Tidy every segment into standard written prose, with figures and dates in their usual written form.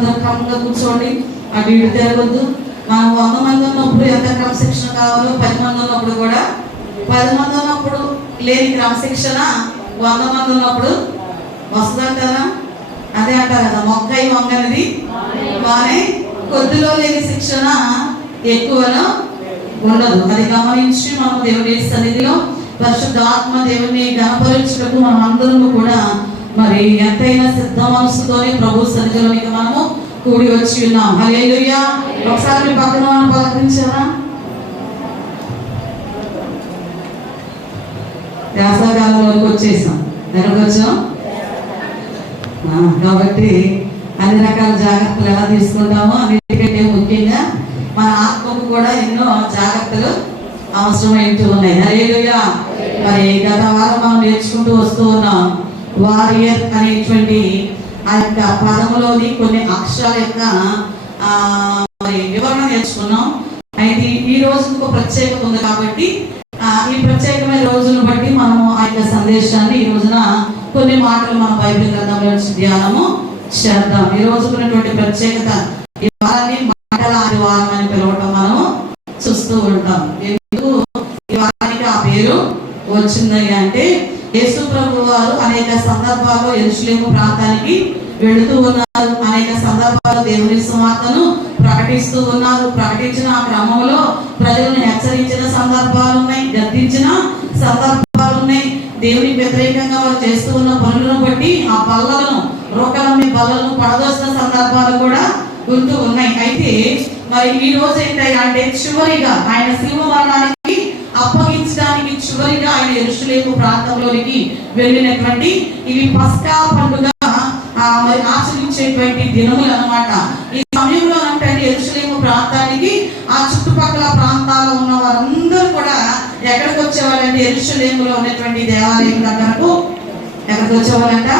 క్రమంగా కూర్చోండి, అటు ఇటు తిరగొద్దు. మనం 100 మంది ఉన్నప్పుడు ఎంత క్రమశిక్షణ కావాలో 10 మంది ఉన్నప్పుడు కూడా, 10 మంది ఉన్నప్పుడు లేని క్రమశిక్షణ 100 మంది ఉన్నప్పుడు వస్తుందంటారా? అదే అంటారు కదా, మొక్కై వంగనిది బానే, కొద్దిలో లేని శిక్షణ ఎక్కువలో ఉండదు. అది గమనించి మనం దేవుని సన్నిధిలో పరిశుద్ధాత్మ దేవుని గణపరచుటకు మనం అందరము కూడా మరి ఎంతైనా సిద్ధ మనసుతోనే ప్రభు సన్నిధిలోనికి మనము కూడి వచ్చి ఉన్నాం. హల్లెలూయా. ఒకసారి మీ పక్కన మనం పలకరించారా? వేసవకాలంలోకి వచ్చేసాం, నెరవేర్చాం. కాబట్టి అన్ని రకాల జాగ్రత్తలు ఎలా తీసుకుంటామో అన్నిటికంటే ముఖ్యంగా మన ఆత్మకు కూడా ఎన్నో జాగ్రత్తలు అవసరమైంటూ ఉన్నాయి. హల్లెలూయా. మరి గత వారం మనం నేర్చుకుంటూ వస్తూ ఉన్నాం. వారియర్ అనేటువంటి ఆ యొక్క పదములోని కొన్ని అక్షరాల యొక్క మరి వివరణ నేర్చుకున్నాం. అయితే ఈ రోజు ఒక ప్రత్యేకత ఉంది కాబట్టి ఈ ప్రత్యేకమైన రోజును బట్టి మనము ఆ యొక్క సందేశాన్ని ఈ రోజున కొన్ని మాటలు మన బైబిల్ గ్రంథంలో నుంచి ధ్యానము చేద్దాం. ఈ రోజుకున్నటువంటి ప్రత్యేకత ఈ వారాన్ని మాటల ఆదివారం అని పిలవటం మనము చూస్తూ ఉంటాం. ఎందుకు ఈ వారానికి ఆ పేరు వచ్చింది అంటే, యేసు ప్రభు వారు అనేక సందర్భాల్లో యెరూషలేము ప్రాంతానికి వెళుతూ ఉన్నారు. అనేక సందర్భాల్లో దేవుని సువార్తను ప్రకటిస్తూ ఉన్నారు. ప్రకటించిన ఆ క్రమంలో ప్రజలను హెచ్చరించిన సందర్భాలు ఉన్నాయి, గద్దించిన సందర్భాలు ఉన్నాయి. దేవునికి వ్యతిరేకంగా వారు చేస్తూ ఉన్న పనులను బట్టి ఆ బల్లలను, రోకలమ్మి బల్లలను పడదోసిన సందర్భాలు కూడా ఉంటూ ఉన్నాయి. అయితే మరి ఈ రోజు ఏంటంటే చివరిగా ఆయన శిలువ మరణానికి అప్పగించడానికి చివరిగా ఆయన యెరూషలేము ప్రాంతంలోనికి వెళ్ళినటువంటి ఇవి పస్కా పండుగ మరి ఆచరించేటువంటి దినములు అన్నమాట. ఈ సమయంలో అంటే యెరూషలేము ప్రాంతానికి ఆ చుట్టుపక్కల ప్రాంతాల్లో ఉన్న వారందరూ కూడా ఎక్కడికి వచ్చేవాళ్ళంటే యెరూషలేములో ఉన్నటువంటి దేవాలయం దగ్గరకు ఎక్కడికి వచ్చేవాళ్ళంట,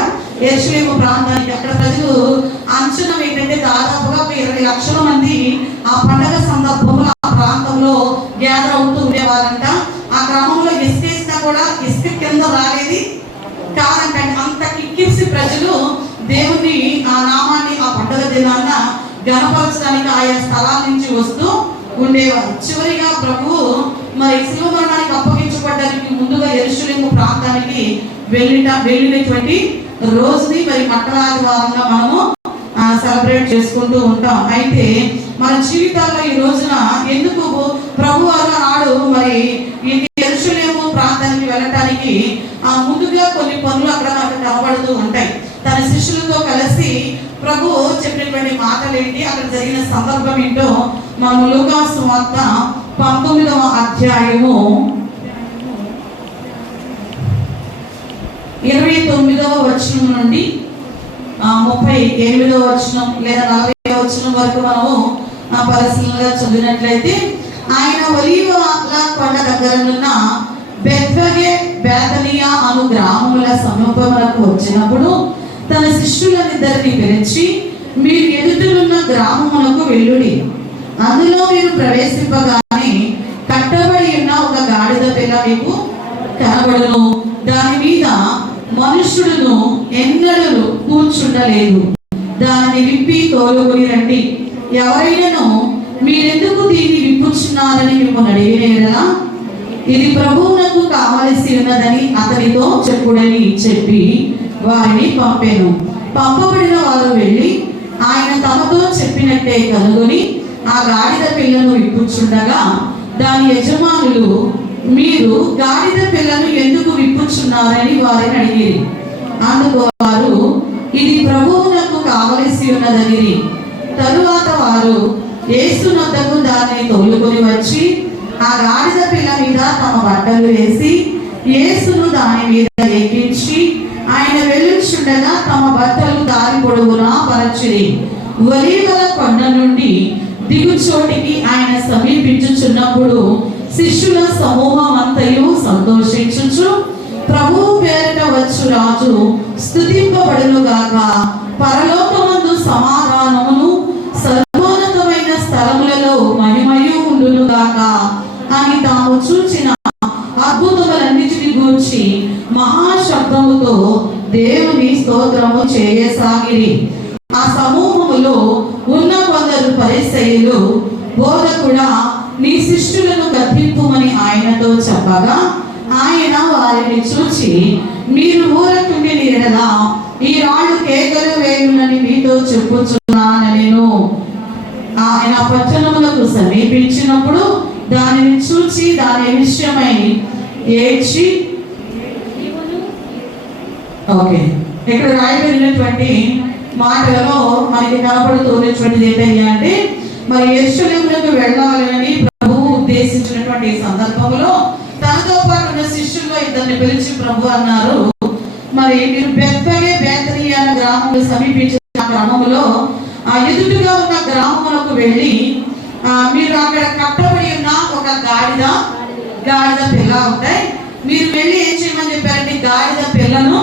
యెరూషలేము ప్రాంతానికి. అక్కడ ప్రజలు అంచనా ఏంటంటే దాదాపుగా 20 లక్షల మంది ఆ పండగ సందర్భంలో ఆ ప్రాంతంలో గ్యాదర్ అవుతూ ఉండేవారంట. ఆ క్రమంలో ఇసుకేసినా కూడా ఇసుక కింద రాలేదు కాదంట. అంత కిక్కిసి ప్రజలు దేవుని ఆ నామాన్ని ఆ పండుగ దినాన గణపరచడానికి ఆయా స్థలాల నుంచి వస్తూ ఉండేవారు. చివరిగా ప్రభువు మరి శిలువ మరణానికి అప్పగించబడడానికి ముందుగా యెరూషలేము ప్రాంతానికి వెళ్ళినటువంటి రోజుని మరి మట్టల ఆదివారంగా మనము సెలబ్రేట్ చేసుకుంటూ ఉంటాం. అయితే మన జీవితాల్లో ఈ రోజున ఎందుకు ప్రభు వారు ఆడు మరి ఈ యెరూషలేము ప్రాంతానికి వెళ్ళటానికి ముందుగా కొన్ని పనులు అక్కడ నాకు కనబడుతూ ఉంటాయి. తన శిష్యులతో కలిసి ప్రభు చెప్పినటువంటి మాటలు ఏంటి, అక్కడ జరిగిన సందర్భం ఏంటో మనం లూకా సువార్త 19వ అధ్యాయము 29వ వచనం నుండి 38వ వచనం లేదా 40వ వచనం వరకు మనము పరిశీలనగా చదివినట్లయితే, ఆయన ఒలీవల కొండ దగ్గరనున్న బెత్ఫగే బేతనియా అను గ్రామముల సమీపమునకు వచ్చినప్పుడు తన శిష్యులనిద్దరిని పిలిచి, మీరు ఎదుటనున్న గ్రామమునకు వెళ్ళుడి. అందులో మీరు ప్రవేశింపగానే కట్టబడి ఉన్న ఒక గాడిద పిల్ల మీకు కనబడును. దాని మీద మనుష్యుడును ఎన్నడూ కూర్చుండలేదు. దానిని విప్పి తోలుకొని రండి. ఎవరైనాను మీరెందుకు దీన్ని విప్పుచున్నారని మిమ్మల్ని అడిగిన ఇది ప్రభువునకు కావలసి ఉన్నదని అతనితో చెప్పుడని చెప్పి వారిని పంపాను. పంపబడిన వారు వెళ్ళి ఆయన తమతో చెప్పినట్టే కనుగొని ఆ గాడిద పిల్లను విప్పుచుండగా దాని యజమానులు, మీరు గాడిద పిల్లను ఎందుకు విప్పుచున్నారని వారిని అడిగిరి. అందుకు వారు, ఇది ప్రభువునకు కావలసి ఉన్నదని. తరువాత వారు యేసునొద్దకు దానిని తోలుకొని వచ్చి ఆ గాడిద పిల్ల మీద తమ బట్టలు వేసి యేసును దాని మీద ఎక్కించి ఆయన వెళ్ళుచుండగా తమ బట్టలు దారి పొడవునా పరచిరి. ఒలీవల కొండ నుండి దిగుచోటికి ఆయన సమీపించుచున్నప్పుడు శిష్యుల సమూహం అంతయు సంతోషించుచు, ప్రభువు పేరిట వచ్చు రాజు స్తుతింపబడునుగాక, పరలోకమందు సమాధానమును సర్వోన్నతమైన స్థలములలో మహిమయు ఉండునుగాక అని తాము చూచిన అద్భుతములన్నిటిని గూర్చి మహాశబ్దముతో దేవుని స్తోత్రము చేయసాగిరి. ఆ సమూహములో పరిసయ్యులు, బోధకుడా నీ శిష్యులను గద్దింపుమని ఆయనతో చెప్పగా, ఆయన వారిని చూచి, మీరు ఊరకుండి ఎడల ఈ రాళ్ళు కేకలు వేయునని మీతో చెప్పుచున్నానెను. ఆయన పట్టణములకు సమీపించినప్పుడు దానిని చూచి దాని విషయమై ఏడ్చి, ఓకే, ఇక్కడ రాయబడినటువంటి మాటలలో మనకి కనపడుతున్నటువంటిది ఏంటంటే అంటే, మరి యెరూషలేమునకు వెళ్ళాలని ప్రభువు ఉద్దేశించినటువంటి సందర్భంలో తనతో పాటు ఉన్న శిష్యుల్లో ఇద్దరిని పిలిచి ప్రభు అన్నారు, మరి మీరు బెత్ఫగే బేతనీ అనే గ్రామంలో సమీపించిన గ్రామంలో ఎదుటిగా ఉన్న గ్రామములకు వెళ్ళి మీరు అక్కడ కట్టబడి ఉన్న ఒక గాడిద పిల్ల ఉంటాయి, మీరు వెళ్ళి ఏం చేయమని చెప్పారంటే గాడిద పిల్లను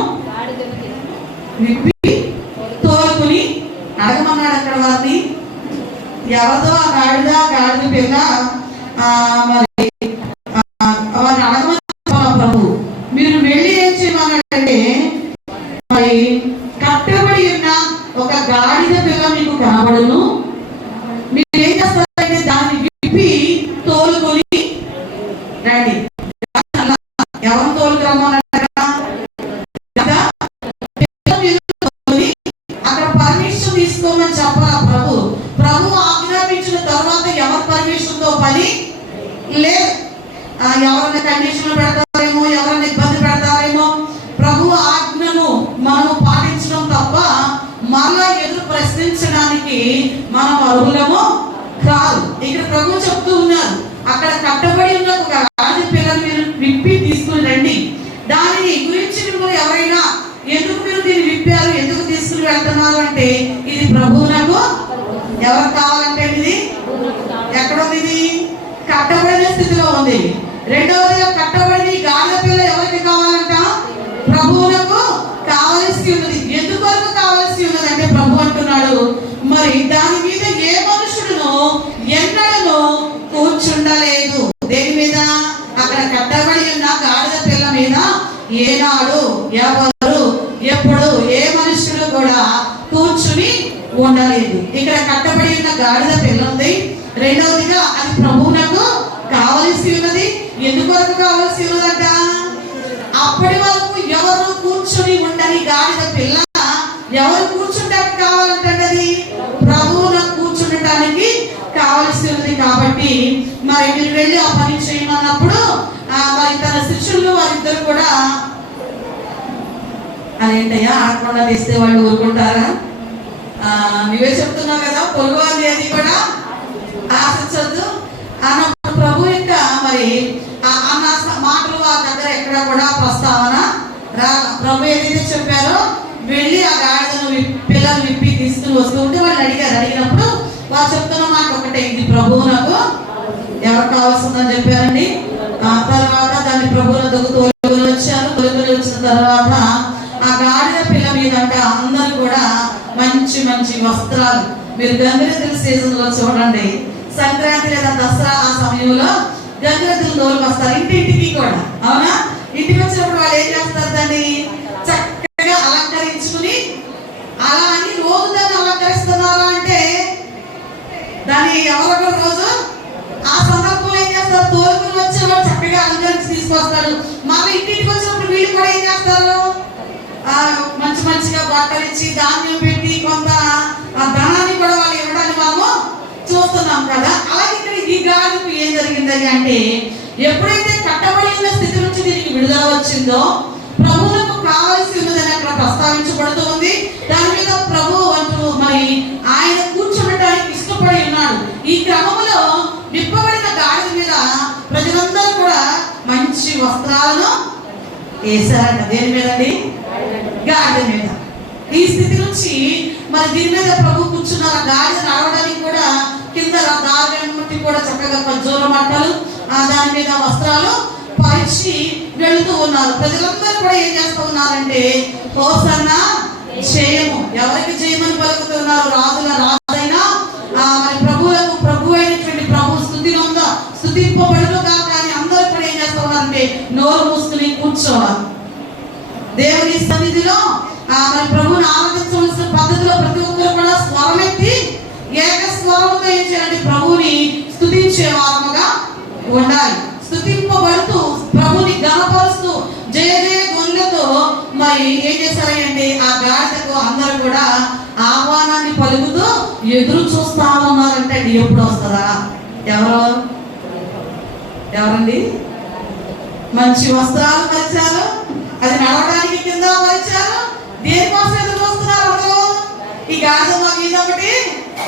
విప్పి తోలుకుని అడగమన్నాడు. అక్కడ వారిని ఎవరితో ఆ గాడిద పిల్ల మరి వారిని అడగమని ప్రభు మీరు వెళ్ళి ఏం చేయమన్నాడంటే, మరి కట్టబడి ఉన్న ఒక గాడిద పిల్ల మీకు కనబడును, మీరు ఏం చేస్తారంటే దాన్ని విప్పి తోలుకొని రండి. ఎవరు తోలుకురమ్మన్నాడు? అక్కడ పర్మిషన్ తీసుకోమని చెప్పాల ప్రభు ఆజ్ఞాపించిన తర్వాత ఎవరు పర్మిషన్ తో పని లేదు. ఎవరైనా కండిషన్లు పెడతారేమో, ఎవరైనా ఇబ్బంది పెడతారేమో, ప్రభు ఆజ్ఞను మనం పాటించడం తప్ప మరలా ఎదురు ప్రశ్నించడానికి మనం అర్హులము కాదు. ఇక్కడ ప్రభు చెప్తూ ఉన్నారు, అక్కడ కట్టబడి ఉన్న ఒక గాడిద పిల్లను మీరు విప్పి తీసుకుని రండి. దానిని గురించి మిమ్మల్ని ఎవరైనా ఎందుకు మీరు దీన్ని విప్పారు, ఎందుకు తీసుకుని వెళ్తున్నారు అంటే, ఇది ప్రభువునకు ఎవరు కావాలంటే ఇది ఎక్కడ ఉంది? ఇది కట్టబడిన స్థితిలో ఉంది. రెండవదిగా కట్టబడి గాడిద పిల్ల ఎవరికి కావాలంట? ప్రభువునకు కావలసి ఉన్నది. ఎందుకొరకు కావలసి ఉన్నది అంటే ప్రభు అంటున్నాడు, మరి దాని మీద ఏ మనుషుడును ఎన్నడను కూర్చుండలేదు. దేని మీద? అక్కడ కట్టబడి ఉన్న గాడిద పిల్ల మీద ఏనాడు ఎవరు ఎప్పుడు ఏ మనుషులు కూడా కూర్చుని ఉండలేదు. ఇక్కడ కట్టబడి ఉన్న గాడిద పిల్ల ఉంది. రెండవదిగా అది ప్రభువునకు కావలసి ఉన్నది. ఎందుకొరకు కావలసి ఉన్నదంట? అప్పటి వరకు ఎవరు కూర్చుని ఉండని గాడిద పిల్ల ఎవరు కూర్చుంటానికి కావాలంటది? ప్రభువునకు కూర్చుండటానికి కావలసి ఉంది. కాబట్టి మరి మీరు వెళ్ళి ఆ పని చేయమన్నప్పుడు మరి తన శిష్యులు వారిద్దరు కూడా అదేంటయ్యా ఆడకుండా తీస్తే వాళ్ళు ఊరుకుంటారా? నువ్వే చెప్తున్నావు కదా, పొరుగువాది అది కూడా ఆశించద్దు అన్నప్పుడు ప్రభు ఇంకా మరి అన్న మాటలు వారి దగ్గర ఎక్కడ కూడా ప్రస్తావన రా. ప్రభు ఏదైతే చెప్పారో వెళ్ళి ఆ గాడిదను పిల్లలు విప్పి తీసుకుని వస్తూ ఉంటే వాళ్ళు అడిగినప్పుడు వాళ్ళు చెప్తున్న మాట ఒకటే, ఇది ప్రభువునకు ఎవరు కావాల్సిందని చెప్పారండి. ఆ తర్వాత దాన్ని ప్రభువునకు తోలుకొని వచ్చారు. తోలుకొని వచ్చిన తర్వాత ఆ గాడిద పిల్ల మీద అంటే అందరూ కూడా మంచి మంచి వస్త్రాలు, మీరు గంగిరెద్దుల సీజన్ లో చూడండి, సంక్రాంతి లేదా దసరా ఆ సమయంలో గంగిరెద్దులు తోలుకు వస్తారు ఇంటింటికి కూడా, అవునా? ఇంటికి వచ్చినప్పుడు వాళ్ళు ఏం చేస్తారు? దాన్ని చక్కగా అలంకరించుకుని, అలా అని రోజు దాన్ని అలంకరిస్తున్నారు అంటే దాన్ని ఎవరొక రోజు ఆ సందర్భంలో ఏం చేస్తారు? తోలుకుని వచ్చేవాడు చక్కగా అలంకరించి తీసుకొస్తాడు. మళ్ళీ ఇంటికి వచ్చినప్పుడు వీళ్ళు కూడా ఏం చేస్తారు? మంచి మంచిగా బట్టలు ఇచ్చి ధాన్యం పెట్టి కొంత ధనాన్ని కూడా వాళ్ళు ఇవ్వడాన్ని మనము చూస్తున్నాం కదా. అలాగే ఇక్కడ ఈ గాడిదకు ఏం జరిగిందని అంటే, ఎప్పుడైతే కట్టబడి ఉన్న స్థితి నుంచి దీనికి విడుదల వచ్చిందో ప్రభువులకు కావలసి ఉన్నదని అక్కడ ప్రస్తావించబడుతూ ఉంది. దాని మీద ప్రభు అంటూ మరి ఆయన కూర్చోబెట్టడానికి ఇష్టపడి ఉన్నాడు. ఈ క్రమంలో విప్పబడిన గాడిద మీద ప్రజలందరూ కూడా మంచి వస్త్రాలను వేశారంట. దేని మీదండి? గాడిద మీద. ఈ స్థితి నుంచి మరి దీని మీద ప్రభు కూర్చున్నారు. గాడిద నడవడానికి కూడా కింద దారి కూడా చక్కగా ఖర్జూర మట్టలు దాని మీద వస్త్రాలు పరిచి వెళుతూ ఉన్నారు. ప్రజలందరూ కూడా ఏం చేస్తూ ఉన్నారంటే, హోసన్నా జయము, ఎవరికి జయమని పలుకుతున్నారు? రాజుల రాజైనా మరి ప్రభువులకు ప్రభు అయినటువంటి ప్రభు స్తుతింపబడుగా. కానీ అందరూ కూడా ఏం చేస్తూ ఉన్నారంటే నోరు మూసుకుని కూర్చోవాలి. దేవుని సన్నిధిలో మరి ప్రభువుని ఆరాధించవలసిన పద్ధతిలో ప్రతి ఒక్కరు కూడా స్వరమెత్తి ఏక స్వరముతో స్తుతించే వారముగా ఉండాలి. స్తుతింపబడుతూ ప్రభుని గణపరుస్తూ జయ జయ గొంతులతో మరి ఏం చేశారంటే ఆ గాడిదకు అందరూ కూడా ఆహ్వానాన్ని పలుకుతూ ఎదురు చూస్తా ఉన్నారంటే ఎప్పుడు వస్తుందా? ఎవరండి? మంచి వస్త్రాలు పరిచారు, అది నడవడానికి కింద పరిచారు. దేనికోసం ఎదురు చూస్తున్నారు? అందరూ ఈ గాడిద మాకు ఇదొకటి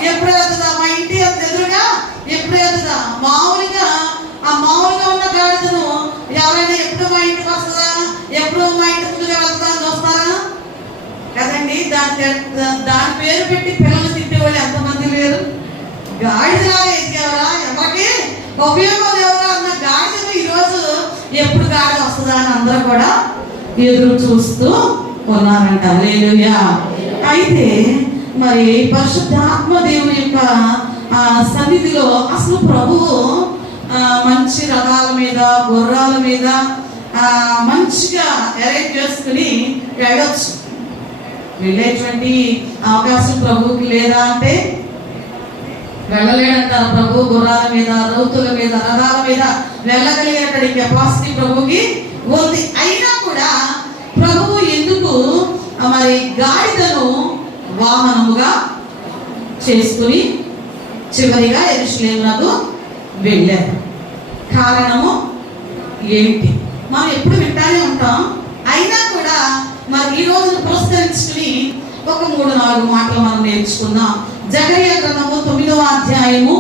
ఎప్పుడు వెళ్తుందా, మా ఇంటి ఎదురుగా ఎప్పుడు వెళ్తుందా? మామూలుగా ఉన్న గాడిదను ఎవరైనా ఎప్పుడు మా ఇంటికి వస్తుందా, ఎప్పుడు మా ఇంటి ముందుగా వెళ్తుందా అని చూస్తారా కదండి. దాని పేరు పెట్టి పిల్లలు తిట్టేవాళ్ళు ఎంతమంది లేరు? గాడిదలాగా ఎదిగేవరా, ఎవరికి ఉపయోగం ఎవరా అన్న గాడిదను ఈరోజు ఎప్పుడు గాడిద వస్తుందా అని అందరూ కూడా ఎదురు చూస్తూ ఉన్నారంట. హల్లెలూయా. అయితే మరి పరిశుద్ధాత్మ దేవుని యొక్క సన్నిధిలో అసలు ప్రభువు మంచి రథాల మీద, గుర్రాల మీద మంచిగా అరేంజ్ చేసుకుని వెళ్ళొచ్చు. వెళ్ళేటువంటి అవకాశం ప్రభువుకి లేదా అంటే వెళ్ళలేడంటారు. ప్రభు గుర్రాల మీద, రౌతుల మీద, రథాల మీద వెళ్ళగలిగేటువంటి కెపాసిటీ ప్రభువుకి ఉంది. అయినా కూడా ప్రభువు ఎందుకు మరి గాడిదను వాహనముగా చేసుకుని చివరిగా యెరూషలేమునకు వెళ్ళారు? కారణము ఏంటి? మనం ఎప్పుడు వింటానే ఉంటాం. అయినా కూడా మరి ఈ రోజును పురస్కరించుకుని ఒక 3-4 మాటలు మనం నేర్చుకుందాం. జకరియా గ్రంథము 9వ అధ్యాయము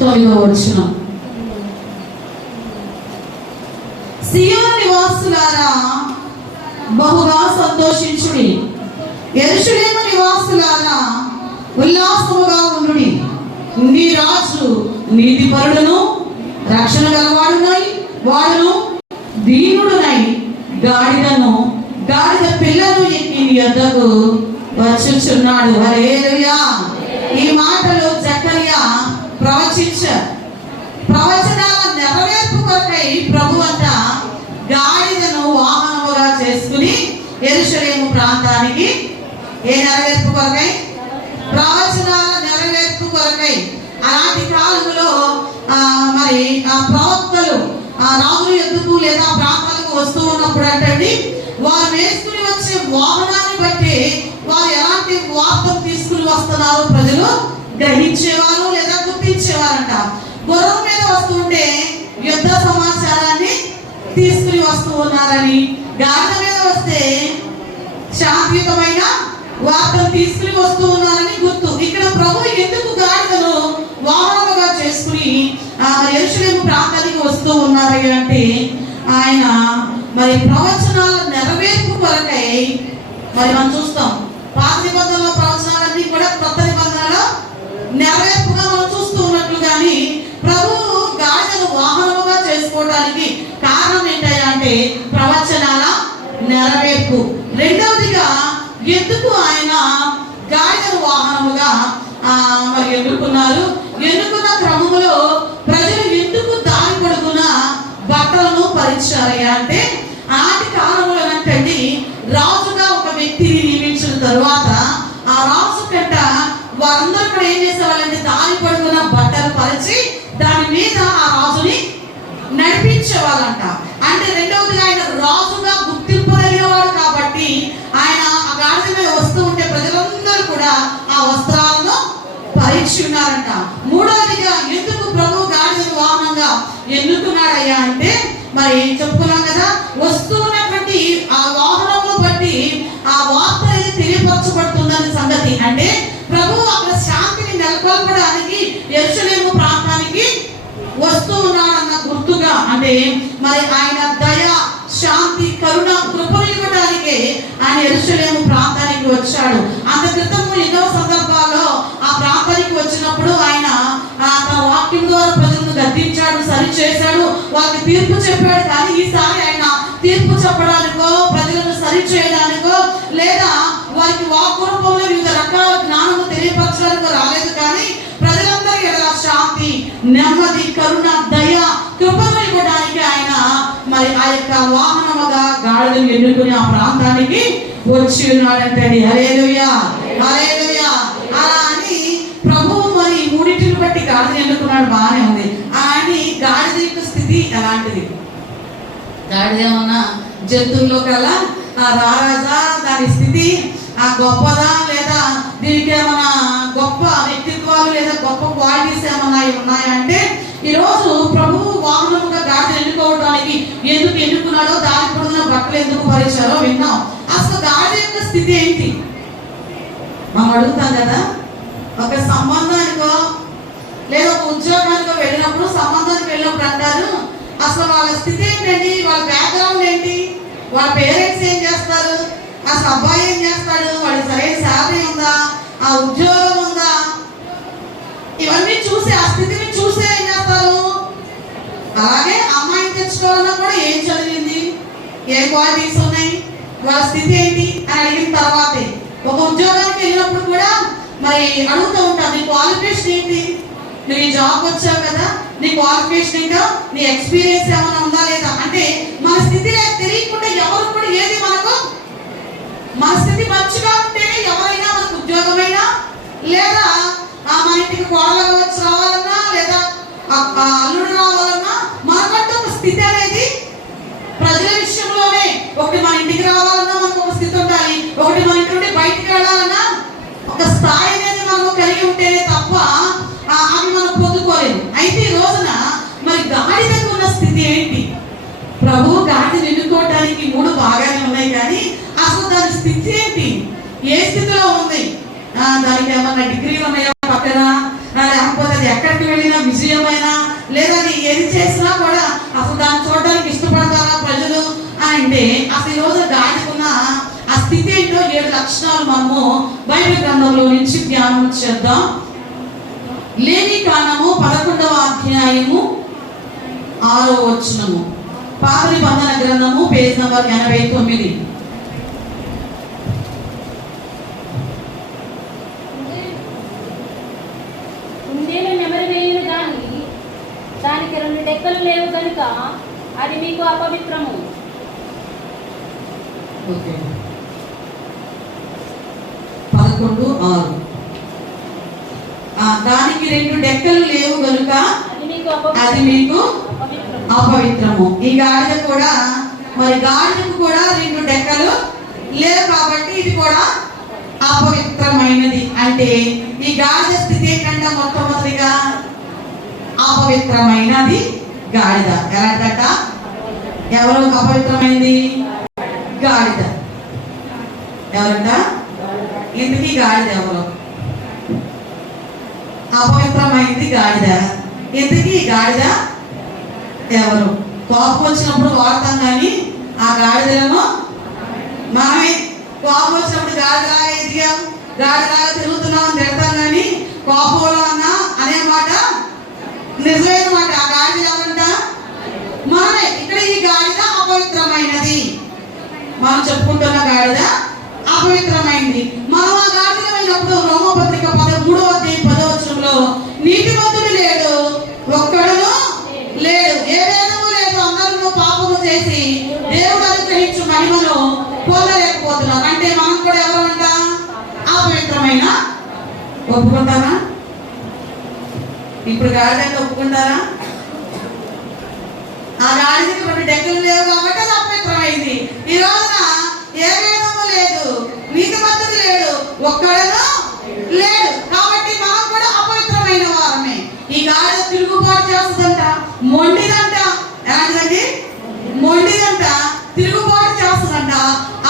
9వ వచనం. సియోను నివాసులారా బహుగా సంతోషించుడి, యెరూషలేము నివాసులారా ఉల్లాసముగా ఉండుడి. నీ రాజు నీతిపరుడును రక్షణ గలవాడునై వాడును దీనుడునై గాడిద పిల్లను ఎక్కి నీ యొద్దకు వచ్చుచున్నాడు. హల్లెలూయా. ఈ మాటలు జకరియా ప్రవచించారు. ప్రవచనాల నెరవేర్పు కొరకై ప్రభు అంట గాడిదను వాహనముగా చేసుకుని యెరూషలేము ప్రాంతానికి నెరవేర్పు కొరకై, ప్రవచనాల నెరవేర్పు కొరకై. అలాంటి కాలంలో మరి ఆ ప్రవక్తలు రాజుల యొద్దకు లేదా ప్రాంతాలకు వస్తూ ఉన్నప్పుడు అంటే వారు వేసుకుని వచ్చే వాహనాన్ని బట్టి వారు ఎలాంటి వార్తలు తీసుకుని వస్తున్నారో ప్రజలు గ్రహించేవారు లేదా గుర్తించేవారంట. గుర్రం మీద వస్తుంటే యుద్ధ సమాచారాన్ని తీసుకుని వస్తూ ఉన్నారని, గాడిద మీద వస్తే శాంతియుతమైన వార్తలు తీసుకుని వస్తూ ఉన్నారని గుర్తు. ఇక్కడ ప్రభు ఎందుకు గాడిదను వాహనముగా చేసుకుని యెరూషలేము ప్రాంతానికి వస్తూ ఉన్నారు అంటే ఆయన మరి ప్రవచనాల నెరవేర్పు కొరకై. మరి మనం చూస్తాం పాత నిబంధనలో ప్రవచనాలన్నీ కూడా కొత్త నిబంధనలో నెరవేర్పుగా మనం చూస్తూ ఉన్నట్లు. కానీ ప్రభు గాడిదను వాహనముగా చేసుకోవడానికి కారణం ఏంటయ్యా అంటే ప్రవచనాల నెరవేర్పు. రెండవదిగా ఎందుకు ఆయన గాడిదను వాహనముగా మరి ఎన్నుకున్నారు? ఎన్నుకున్న క్రమంలో ప్రజలు ఎందుకు దారి పొడుగున బట్టలను పరిచారయ్యా అంటే ఆనాటి కాలంలో అంటే రాజుగా ఒక వ్యక్తిని నియమించిన తరువాత ఆ రాజు కంట వారందరూ కూడా ఏం చేసేవాళ్ళంటే దారి పొడుగున బట్టలు పరిచి దాని మీద ఆ రాజుని నడిపించేవాళ్ళంట. అంటే రెండవదిగా ఆయన రాజుగా గుర్తింపదగినవాడు కాబట్టి ఆయన ఆ గాడిద మీద వస్తూ ఉంటే ప్రజలందరూ కూడా ఆ వస్త్రాలను పరీక్ష ఉన్నారంట. మూడవదిగా ఎందుకు ప్రభు గాడిదను వాహనంగా ఎన్నుకున్నాడయ్యా అంటే మరి చెప్పుకున్నాం కదా, వస్తూ ఉన్నటువంటి ఆ వాహనమును బట్టి ఆ వార్త అనేది తెలియపరచబడుతుందనే సంగతి. అంటే ప్రభు అక్కడ శాంతిని నెలకొల్పడానికి యెరూషలేము ప్రాంతానికి వస్తూ ఉన్నాడన్న గుర్తుగా. అంటే మరి ఆయన దయ, శాంతి, కరుణ, కృపను ఇవ్వడానికి ఆయన యెరూషలేము ప్రాంతానికి వచ్చాడు. అంత క్రితము ఎన్నో సందర్భాల్లో ఆ ప్రాంతానికి వచ్చినప్పుడు ఆయన తన వాక్యం ద్వారా ప్రజలను గద్దించాడు, సరి చేశాడు, వాళ్ళకి తీర్పు చెప్పాడు. కానీ ఈసారి ఆయన తీర్పు చెప్పడానికో ప్రజలను సరి చేయడానికో లేదా వారికి వాక్కు రూపంలో వివిధ రకాల జ్ఞానము తెలియపరచడానికో రాలేదు. కానీ ప్రజలందరికీ శాంతి, నెమ్మది, కరుణ, దయ, కృపను ఇవ్వడానికి ఆయన మరి ఆ యొక్క వాహనముగా గాడిదను ఎన్నుకుని ఆ ప్రాంతానికి వచ్చి ఉన్నాడంటే. హల్లెలూయా, హల్లెలూయా. అలా అని ప్రభువు మరి 3 గాడిద ఏమన్నా జంతువుల్లో కల్లా రారాజా, దాని స్థితి గొప్పదా, లేదా దీనికి ఏమైనా గొప్ప వ్యక్తిత్వాలు లేదా గొప్ప క్వాలిటీస్ ఏమన్నా ఉన్నాయా అంటే, ఈరోజు ప్రభువు వాహనముగా గాడిద ఎన్నుకోవడానికి ఎందుకు ఎన్నుకున్నాడో, దాని పొడిన బట్టలు ఎందుకు పరిచారో విన్నాం. అసలు గాడిద యొక్క స్థితి ఏంటి మనం అడుగుతాం కదా. ఒక సంబంధానికో లేదా ఒక ఉద్యోగానికో వెళ్ళినప్పుడు, సంబంధానికి వెళ్ళినప్పుడు అంటారు, అసలు వాళ్ళ స్థితి ఏంటండి, వాళ్ళ బ్యాక్గ్రౌండ్ ఏంటి, వాళ్ళ పేరెంట్స్ ఏం చేస్తారు, అసలు అబ్బాయి ఏం చేస్తాడు, వాడికి సరైన శాలరీ ఉందా, ఆ ఉద్యోగం ఉందా, ఇవన్నీ చూసి ఆ స్థితిని చూసే ఏం చేస్తారు. అలాగే అమ్మాయిని తెచ్చుకోవాలన్నా కూడా ఏం చదివింది, ఏ క్వాలిటీస్ ఉన్నాయి, వాళ్ళ స్థితి ఏంటి అని అడిగిన తర్వాతే. ఒక ఉద్యోగానికి వెళ్ళినప్పుడు కూడా మరి అడుగుతూ ఉంటాం, నీ క్వాలిఫికేషన్ ఏంటి, నువ్వు ఈ జాబ్ వచ్చావు కదా, నీ క్వాలిఫికేషన్ ఇంకా నీ ఎక్స్పీరియన్స్ ఏమైనా ఉందా లేదా. అంటే మన స్థితి తెలియకుండా ఎవరు కూడా ఏది మనకు, మన స్థితి మంచిగా ఉంటేనే ఎవరైనా మనకు ఉద్యోగమైనా, లేదా మన ఇంటికి కోడలుగా వచ్చి రావాలన్నా, లేదా అల్లుడు రావాలన్నా, మనకంటూ ఒక స్థితి అనేది ప్రజల విషయంలోనే. ఒకటి మన ఇంటికి రావాలన్నా మనకు ఒక స్థితి ఉండాలి, ఒకటి మన ఇంటి నుండి బయటికి వెళ్ళాలన్నా ఒక స్థాయి అనేది మనము కలిగి ఉంటేనే తప్ప అవి మనం పొందుకోలేము. అయితే ఈ రోజున మరి గాడిదకు ఉన్న స్థితి ఏంటి? ప్రభు గాడిని ఎన్నుకోవడానికి 3 భాగాలు ఉన్నాయి, కానీ అసలు దాని స్థితి ఏంటి, ఏ స్థితిలో ఉంది, దానికి ఏమన్నా డిగ్రీలు ఉన్నాయా పక్కన, లేకపోతే అది ఎక్కడికి వెళ్ళినా విజయమైనా, లేదా అది ఏది చేసినా కూడా అసలు దాన్ని చూడడానికి ఇష్టపడతారా ప్రజలు అంటే, అసలు ఈ రోజు గాడికున్న ఆ స్థితి ఏంటో 7 లక్షణాలు మనము బైబిల్ గ్రంథంలో నుంచి ధ్యానం చేద్దాం. లేవికాండము 11వ అధ్యాయము 6వ వచనము, పాత నిబంధన గ్రంథము పేజ్ నంబర్ 89. దానికి 2 డెక్కలు లేవు కనుక అది మీకు అపవిత్రము. ఓకే, 11:6. దానికి 2 డెక్కలు లేవు కనుక అది మీకు అపవిత్రము. ఈ గాడిద కూడా మరి గాడిదకు కూడా 2 డెక్కలు లేవు కాబట్టి ఇది కూడా అపవిత్రమైనది. అంటే ఈ గాడిద స్థితి ఏంటంటే మొట్టమొదటిగా అపవిత్రమైనది గాడిద. ఎలాంటట, ఎవరు అపవిత్రమైంది? గాడిద. ఎవరంట? ఇంటికి గాడిద ఎవరు? అపవిత్రమైంది గాడిద. ఇంటికి గాడిద ఎవరు? కోపం వచ్చినప్పుడు వాడతాం, కానీ ఆ గాడిదలను మనమే కోపం వచ్చినప్పుడు గాడిదలాగా ఎదిగాం, గాడిదలాగా తిరుగుతున్నాం అని తిడతాం, కానీ కోపంలో అన్నా అనే మాట నిజమైన మాట. ఆ గాడిద ఎవరంట? మనమే. ఇక్కడ ఈ గాడిద అపవిత్రమైనది, మనం చెప్పుకుంటున్న గాడిద అపవిత్రమైంది. మనం ఆ గాడిదమైనప్పుడు రోమపత్రిక 13వ అధ్యాయం 10వ వచనంలో నీతిమంతుడు లేడు, ఒక్కడును లేడు, ఏ వేదము లేదు, అందరూ పాపము చేసి దేవుడు అనుగ్రహించు మహిమను పొందలేకపోతున్నారు. అంటే మనం కూడా ఎవరంట? అపవిత్రమైన. ఒప్పుకుంటారా? ఇప్పుడు గాడిద ఒప్పుకుంటారా? ఆ గాడిదకి 2 డెక్కలు లేవు కాబట్టి అది అపవిత్రమైంది. ఈ రోజున ఏ వేదము లేదు, నీతిమంతుడు లేడు, ఒక్కడను లేడు, కాబట్టి మనం కూడా అపవిత్రమైన వారమే. ఈ గాడిద తిరుగుబాటు చేస్తుందంట, మొండిదంట. ఎలాంటిదండి? మొండిదంట, తిరుగుబాటు చేస్తుందంట,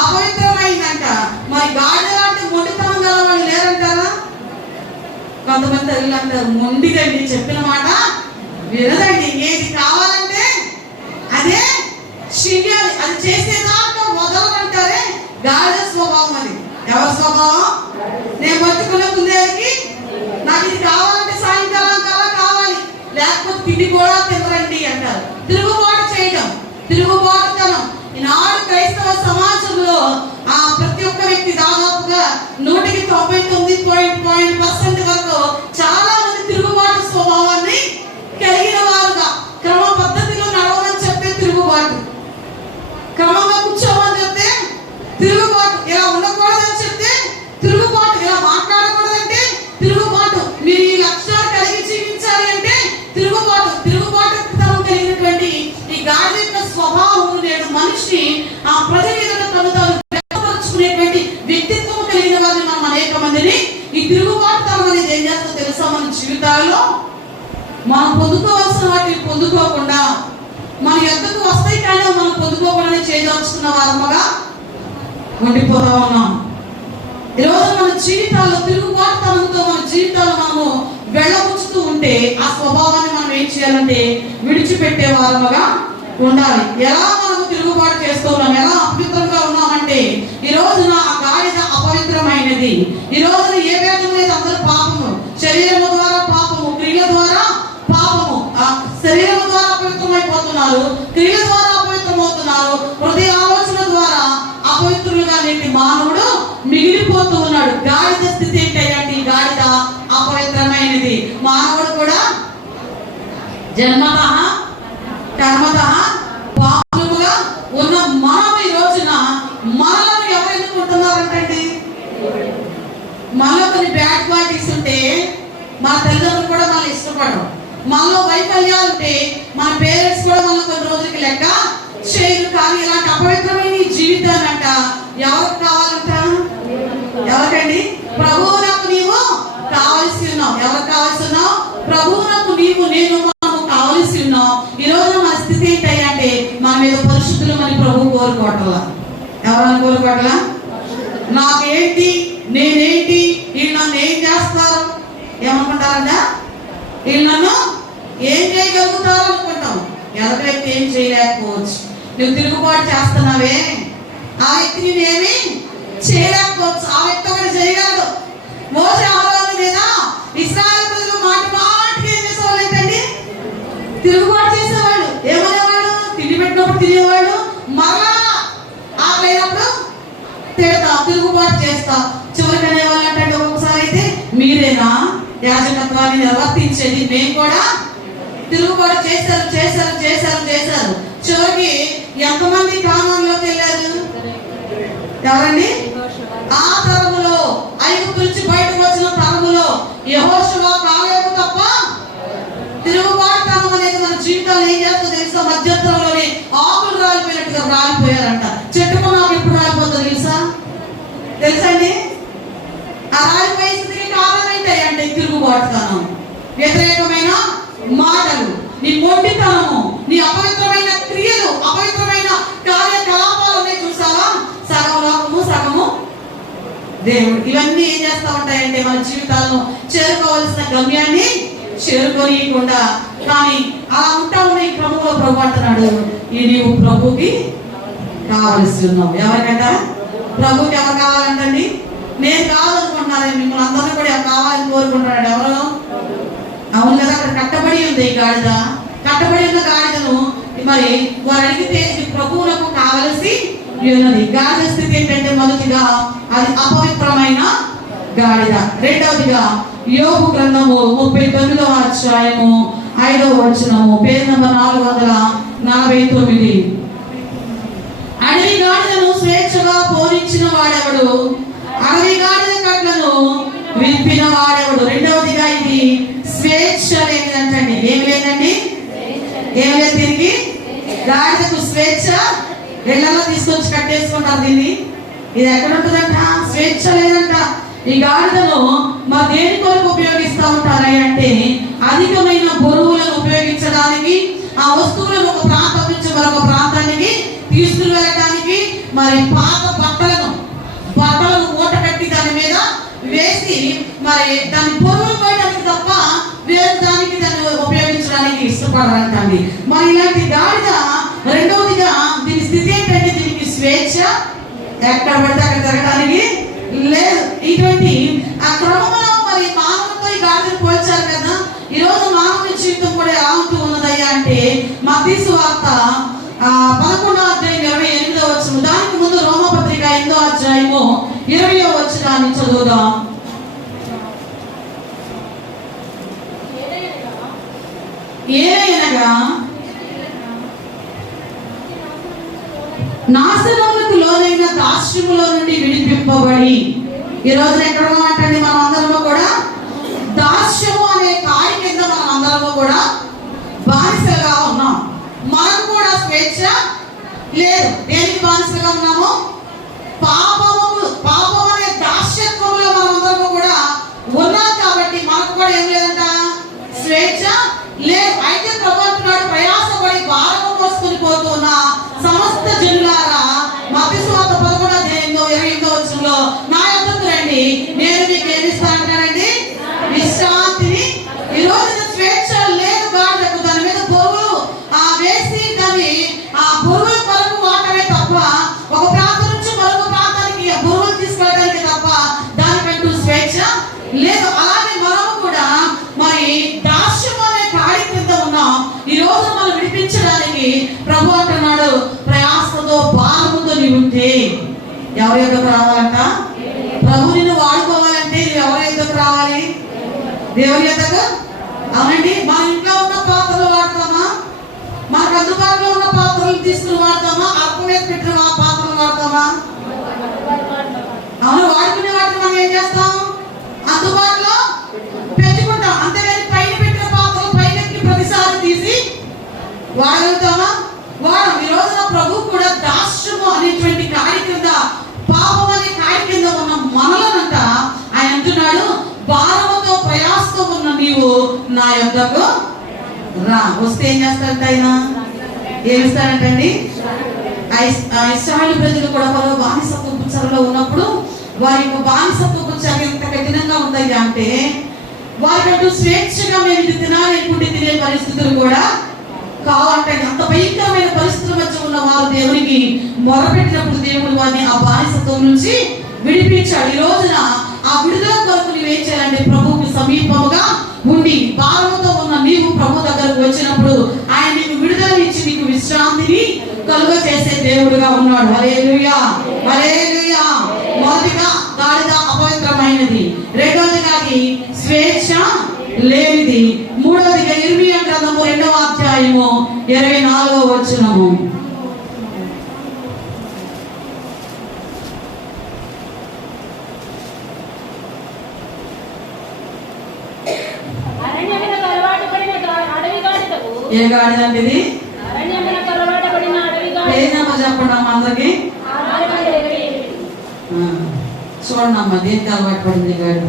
అపవిత్రమైందంట. మరి గాడిద లాంటి మొండితనం గల వాళ్ళు లేరంటారా? కొంతమంది తల్లి అంటారు, మొండిదండి, చెప్పిన మాట వినదండి, ఏది కావాలంటే అదే చెయ్యాలి, అది చేసేదాకా వదలనంటారే. గాడిద స్వభావం అది. ఎవరి స్వభావం? నేను పట్టుకున్న కుందేలకి నాకు ఇది కావాలంటే సాయంకాలం కల్లా కావాలి, లేకపోతే తిండి కూడా తినరండి అంటారు. తిరుగుబాటు చేయడం, తిరుగుబాటుతనం. ఈనాడు క్రైస్తవ సమాజంలో ప్రతి ఒక్క వ్యక్తి దాదాపుగా 99% వరకు చాలా మంది తిరుగుబాటు స్వభావాన్ని కలిగిన వారుగా, క్రమ పద్ధతిలో నడవని చెప్తే తిరుగుబాటు, క్రమంగా కూర్చోమని చెప్తే తిరుగుబాటు, ఇలా ఉండకూడదని చెప్తే తిరుగుబాటు, ఇలా మాట్లాడకూడదంటే తిరుగుబాటు, మీరు ఈ లక్షణాలు కలిగి జీవించాలి అంటే తిరుగుబాటు. తిరుగుబాటు కలిగినటువంటి ఈ గాడిద యొక్క స్వభావం నేడు ఆ ప్రజల ఎదుట తను తాను వ్యక్తపరుచుకునేటువంటి వ్యక్తిత్వం కలిగిన వారిని మనం అనేక మందిని ఈ తిరుగుబాటుతనం అనేది ఏం చేస్తో తెలుసా, మన జీవితాల్లో మనం పొందుకోవాల్సిన వాటిని పొందుకోకుండా, మన ఎద్దకు వస్తాయి కానీ మనం పొందుకోకుండా చేయదలుచుకున్న వారముగా ఉండిపోతా ఉన్నాం. ఈరోజు మన జీవితాల్లో తిరుగుబాటుతనంతో మన జీవితాలు మనము వెళ్ళబుచ్చుతూ ఉంటే ఆ స్వభావాన్ని మనం ఏం చేయాలంటే విడిచిపెట్టే వారముగా ఉండాలి. ఎలా మనము తిరుగుబాటు చేస్తున్నాం, ఎలా అపవిత్రంగా ఉన్నామంటే ఈ రోజున ఆ గాడిద అపవిత్రమైనది. ఈ రోజున ఏ వేదం లేదు, అందరూ పాపము, శరీరము ద్వారా పాపము, క్రియల ద్వారా పాపము. శరీరం ద్వారా అపవిత్రమైపోతున్నారు, క్రియల ద్వారా అపవిత్రమవుతున్నారు, హృదయ ఆలోచన ద్వారా అపవిత్రులుగా నేటి మానవుడు మిగిలిపోతూ ఉన్నాడు. గాడిద స్థితి ఏంటంటే గాడిద అపవిత్రమైనది. మానవుడు కూడా జన్మతః కర్మతః పాపులుగా ఉన్న మనం ఈ రోజున మనలను ఎవరు ఎన్నుకుంటున్నారంటండి? మనలో కొన్ని బ్యాడ్ క్వాలిటీస్ ఉంటే మన తల్లిదండ్రులు కూడా మనల్ని ఇష్టపడరు. మనలో వైఫల్యాలు ఉంటే మన పేరెంట్స్ కూడా మనం కొన్ని రోజులకి లెక్క చేయరు. కానీ ఇలాంటి అపవిత్రమైన జీవితాన్ని అంట ఎవరికి కావాలంట? ఎవరికండి? ప్రభువునకు నీవు కావలసి ఉన్నావు. ఎవరికి కావలసి ఉన్నావు? ప్రభువునకు నీవు నేను మనము కావలసి ఉన్నాం. ఈ రోజు మన స్థితి ఏంటంటే మన మీద పరిశుద్ధులు మన ప్రభు కోరుకోవట్లా. ఎవరని కోరుకోవట్లా? నాకేంటి, నేనేంటి, వీళ్ళు నన్ను ఏం చేస్తారు ఏమనుకుంటారంట? వీళ్ళు నన్ను ఏం చేయగలుగుతారు అనుకుంటాం. ఎదటి వ్యక్తి ఏం చేయలేకపోవచ్చు. నువ్వు తిరుగుబాటు చేస్తున్నావే, ఆ వ్యక్తిని నేనేమి చేయలేకపోవచ్చు. ఆ వ్యక్తి ఒకటి చేయగలదు. మోసే ఆహారాలు లేదా ఇశ్రాయేలు ప్రజలు మాటికి ఏం చేసేవాళ్ళు ఏంటండి? తిరుగుబాటు చేసేవాళ్ళు. ఏమనేవాళ్ళు? తిండి పెట్టినప్పుడు తినేవాళ్ళు, మరలా ఆకలినప్పుడు తిడతా, తిరుగుబాటు చేస్తా. చివరికి అనేవాళ్ళు అంటే ఒక్కొక్కసారి అయితే మీరేనా యాజకత్వాన్ని నిర్వర్తించేది? మేము కూడా తిరుగుబాటు చేశారు చేశారు చేశారు చేశారు. చివరికి ఎంతమంది కానంలోకి వెళ్ళారు? ఎవరండి? ఆ తరములో, ఐగుప్తు నుంచి బయటకు వచ్చిన తరములో యెహోషువ, కాలేబు తప్ప తిరుగుబాటుతనం అనేది మన జీవితాలు ఏం చేస్తుందో తెలుసా? మధ్యంతరంలోనే ఆకులు రాలిపోయినట్టుగా రాలిపోయారంట. చెట్టుకు నాకు ఎప్పుడు రాలిపోతుంది తెలుసా అండి? ఆ రాలిపోయే స్థితికి కారణం ఏంటంటే తిరుగుబాటుతనం, వ్యతిరేకమైన మాటలు, నీ మొండితనము, నీ అపవిత్రమైన క్రియలు, అపవిత్రమైన కార్యకలాపాలు ఉన్నాయి చూసావా? సగం లోకము సగము దేవుడు. ఇవన్నీ ఏం చేస్తా ఉంటాయంటే మన జీవితాలను చేరుకోవాల్సిన గమ్యాన్ని చేరుకోనియకుండా, కానీ అలా ఉంటా ఉన్న ఈ క్రమంలో ప్రభు అంటున్నాడు, ఈ నీవు ప్రభుకి కావలసి ఉన్నావు. ఎవరికంట? ప్రభుకి ఎవరు కావాలంటండి? నేను కావాలనుకుంటున్నాను. మిమ్మల్ని అందరూ కూడా కావాలని కోరుకుంటున్నాడు. ఎవరు? అవును కదా, అక్కడ కట్టబడి ఉంది ఈ గాడిద. కట్టబడి ఉన్న గాడిదను మరి వారు అడిగితే ఇది ప్రభువులకు కావలసి ఉన్నది. గాడిద స్థితి ఏంటంటే మొదటిగా అది అపవిత్రమైన గాడిద. రెండవదిగా యోబు గ్రంథము 39వ అధ్యాయము 5వ వచనము, పేజ్ నంబర్ 449. అడవి గాడిదను స్వేచ్ఛగా పోనిచ్చిన వాడెవడు? అడవి గాడిద కట్లను విప్పిన వాడెవడు? రెండవదిగా ఇది స్వేచ్ఛ లేదంటండి. ఏం లేదండి? ఏం లేదు దీనికి? గాడిదకు స్వేచ్ఛ ఇళ్లలో తీసుకొచ్చి కట్టేసుకుంటారు దీన్ని. ఇది ఎక్కడ ఉంటుందంట? స్వేచ్ఛ లేదంట. ఈ గాడిదను మా దేని కొరకు ఉపయోగిస్తూ ఉంటారు అంటే అధికమైన బరువులను ఉపయోగించడానికి, ఆ వస్తువులను ఒక ప్రాంతం నుంచి మరొక ప్రాంతానికి తీసుకుని వెళ్ళడానికి, మరి పాత బట్టలను మూట కట్టి దాని మీద వేసి మరి దాని బరువులు పోయడానికి తప్ప వేరే దానికి దాన్ని ఉపయోగించడానికి ఇష్టపడాలంటండి. మరి ఇలాంటి గాడిద రెండవదిగా దీని స్థితి ఏంటంటే దీనికి స్వేచ్ఛ ఎక్కడ పడితే అక్కడ తిరగడానికి లేదు. ఇటువంటి ఆ క్రమంలో మరి మానవులతో ఈ గాడిదను పోల్చారు కదా. ఈరోజు మానవుని జీవితం కూడా ఎలా ఉంటూ ఉన్నదయ్యా అంటే మత్తయి సువార్త 11వ అధ్యాయం 28వ వచనం, దానికి ముందు రోమపత్రిక 8వ అధ్యాయము 20వ వచనాన్ని చదువుదాం. ఏలయనగా నాశనములకు లోనైన దాస్యములో నుండి విడిపింపబడి, ఈ రోజున ఎక్కడ మాట్లాడి మనం అందరము కూడా దాస్యము అనే కాడి కింద మనం అందరము కూడా బానిసగా ఉన్నాం. మనకు కూడా స్వేచ్ఛ లేదు. దేనికి బానిసలుగా ఉన్నాము? పాపం అనే దాస్యత్వంలో మనమందరము కూడా ఉన్నాం. కాబట్టి మనకు కూడా ఏం లేదంట, స్వేచ్ఛ లేదు. అయితే ప్రభు అంటున్నాడు, ప్రయాసపడి భారము మోసుకుని పోతున్న సమస్త జనులారా, మత్తయి సువార్త 11:28 నా యొద్దకు రండి, నేను మీకు ఏమిస్తానంటానండి, విశ్రాంతిని. ఈ రోజున స్వేచ్ఛ లేదు గాడిదకు. దాని మీద బరువులు వేసి దాన్ని ఆ బరువుల కొరకు వాటమే తప్ప, ఒక ప్రాంతం నుంచి మరొక ప్రాంతానికి బరువులు తీసుకెళ్ళడానికి తప్ప దానికంటూ స్వేచ్ఛ లేదు. అలాగే మనము కూడా మరి దాస్యం అనే కాడి కింద ఉన్నాం. ఈ రోజు మనం విడిపించడానికి ప్రభు అంటున్నాడు, ప్రయాసతో భారముతో నీవు ఉంటే. ఎవరి యొద్దకు రావాలంట? ప్రభు నిన్ను వాడుకోవాలంటే ఎవరి యొద్దకు రావాలి? దేవుని యొద్దకు. అవునండి. మన ఇంట్లో ఉన్న పాత్రలు వాడతామా? మనకు అందుబాటులో ఉన్న పాత్రలు తీసుకుని వాడతామా? అర్థమే పెట్టిన పాత్రలు వాడతామా? అవును. వాడుకునే వాటిని మనం ఏం చేస్తాం? అందుబాటులో పెట్టుకుంటాం. అంతేగాని పైన పెట్టిన పాత్రలు పైకి ప్రతిసారి తీసి వాడగలుగుతామా? వాడం. ఈ రోజున ప్రభు కూడా దాస్యము అనేటువంటి కాడి కింద, పాపం అనే కాడి కింద ఉన్న మనలనంట ఆయన అంటున్నాడు, భారముతో ప్రయాసతో ఉన్న నీవు నా యొద్దకు రా. వస్తే ఏం చేస్తాడంట ఆయన? ఏమిస్తాడంటండి? ఇశ్రాయేలు ప్రజలు కూడా వారు బానిసత్వపు చెరలో ఉన్నప్పుడు వారి యొక్క బానిసత్వపు చెర ఎంత కఠినంగా ఉందయ్యా అంటే, వారికంటూ స్వేచ్ఛగా మేము ఇది తినాలనుకుంటే తినే పరిస్థితులు కూడా కావాలంటే అంత భయంకరమైన పరిస్థితుల మధ్య ఉన్న వారు దేవునికి మొరపెట్టినప్పుడు దేవుడు వారిని ఆ బానిసత్వం నుంచి విడిపించాడు. ఈ రోజున ఆ విడుదల కొరకు నీవేం చేయాలంటే, ప్రభువుకి సమీపముగా ఉండి భారముతో ఉన్న నీవు ప్రభు దగ్గరకు వచ్చినప్పుడు ఆయన నీకు విడుదల ఇచ్చి నీకు విశ్రాంతిని కలుగ చేసే దేవుడుగా ఉన్నాడు. హల్లెలూయా, హల్లెలూయా. మొదటిగా గాడిద అపవిత్రమైనది, రెండవదిగా అది స్వేచ్ఛ లేనిది, మూడవదిగా ఇర్మియా గ్రంథము 2:24. ఏ గాడిద అంటే ఇది? చెప్పండి అమ్మ అందరికి. చూడండి అమ్మ, దేనికి అలవాటు పడింది గాడిద?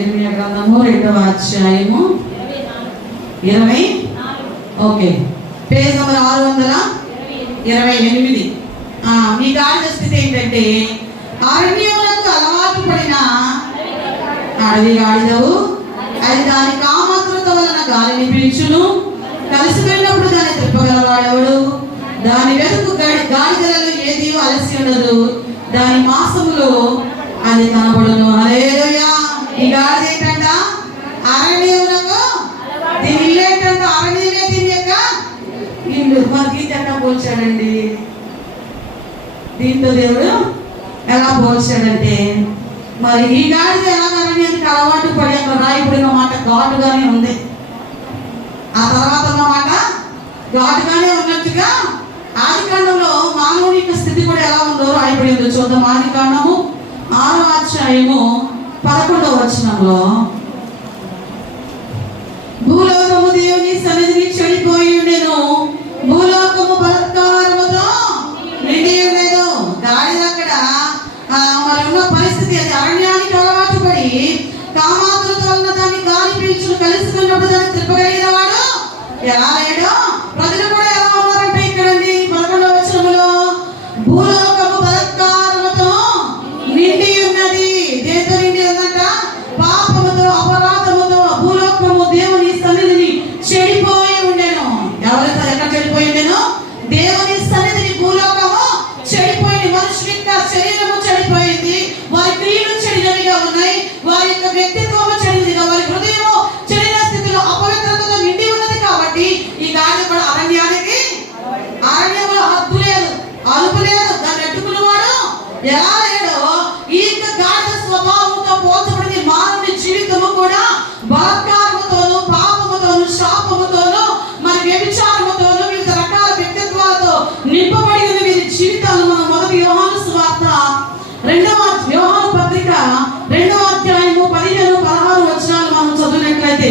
ఇర్మియా గ్రంథము 2:20. ఓకే. Page number 628. మీ గాడిద స్థితి ఏంటంటే, అరణ్యములకు అలవాటు పడిన అడవి గాడిదవు, అది దాని కామాతృత వలన గాలిని పీల్చును, కలిసిపోయినప్పుడు దాన్ని త్రిప్పగలవాడెవడు? దాని వెతుకు గాడిదలలో ఏది అలసి ఉండదు, దాని మాసములో అది కనబడును. హల్లెలూయా. ఈ గాడిద ఏంటంట? అరణ్యములకు. దీని ఇల్లు ఏంటంట? అరణ్యమే దీని యొక్క ఇల్లు. మరి దీంతో ఎట్లా పోల్చాడండి? దీంతో దేవుడు ఎలా పోల్చాడంటే, మరి ఈ గాడిద ఎలా అరణ్యానికి అలవాటు పడి అక్కడ రాయబడిన మాట ఘాటుగానే ఉంది. ఆ తర్వాత ఉన్న మాట ఘాటుగానే ఉన్నట్టుగా ఆదికాండంలో మానవుని యొక్క స్థితి కూడా ఎలా ఉందో రాయబడిందో చూద్దాం. ఆదికాండము 6:11. భూలోకము దేవుని సన్నిధిని చెడిపోయి ఉండెను, భూలోకము బలాత్కారముతో నిండి ఉండెను. గాడిద అక్కడ మరి ఉన్న పరిస్థితి, అది అరణ్యానికి అలవాటు పడి కామాతులతో ఉన్న దాన్ని గాలి పీల్చును, కలుసుకున్నప్పుడు దాన్ని త్రిప్పగలిగిన వాడు ఎలా లేడు? ప్రజలు కూడా ఎలా ఉన్నారంటే ఇక్కడండి 11వ వచనములో, భూలోకము బలాత్కారముతో నిండి ఉన్నది. దేంతో నిండి ఉందంట? పాపముతో, అపరాధముతో భూలోకము దేవుని సన్నిధిని చెడిపోయి ఉండెను. ఎవరైతే ఎక్కడ చెడిపోయి ఉండెను? దేవుని సన్నిధిని భూలోకము చెడిపోయింది. మనుషుల యొక్క శరీరము చెడిపోయింది, వారి క్రియలు చెడినవిగా ఉన్నాయి, వారి యొక్క వ్యక్తిత్వము చెడినదిగా, వారి హృదయము చెడిన స్థితిలో అపవిత్రతతో నిండి ఉన్నది. కాబట్టి ఈ గాడిద కూడా అరణ్యంలో హద్దు లేదు, అలుపు లేదు, దాన్ని అడ్డుకున్నవాడు ఎలా లేడో ఈ యొక్క గాడిద స్వభావంతో పోల్చబడింది. మానవుని జీవితము కూడా బలాత్కారముతోను, పాపముతోను, శాపముతోను, మరి వ్యభిచారముతోను, వివిధ రకాల వ్యక్తిత్వాలతో నింపబడి ఉన్న వీరి జీవితాలను మనం మొదటి యోహాను సువార్త 2వ యోహాను పత్రిక 2వ అధ్యాయము 15-16 వచనాలు మనం చదివినట్లయితే,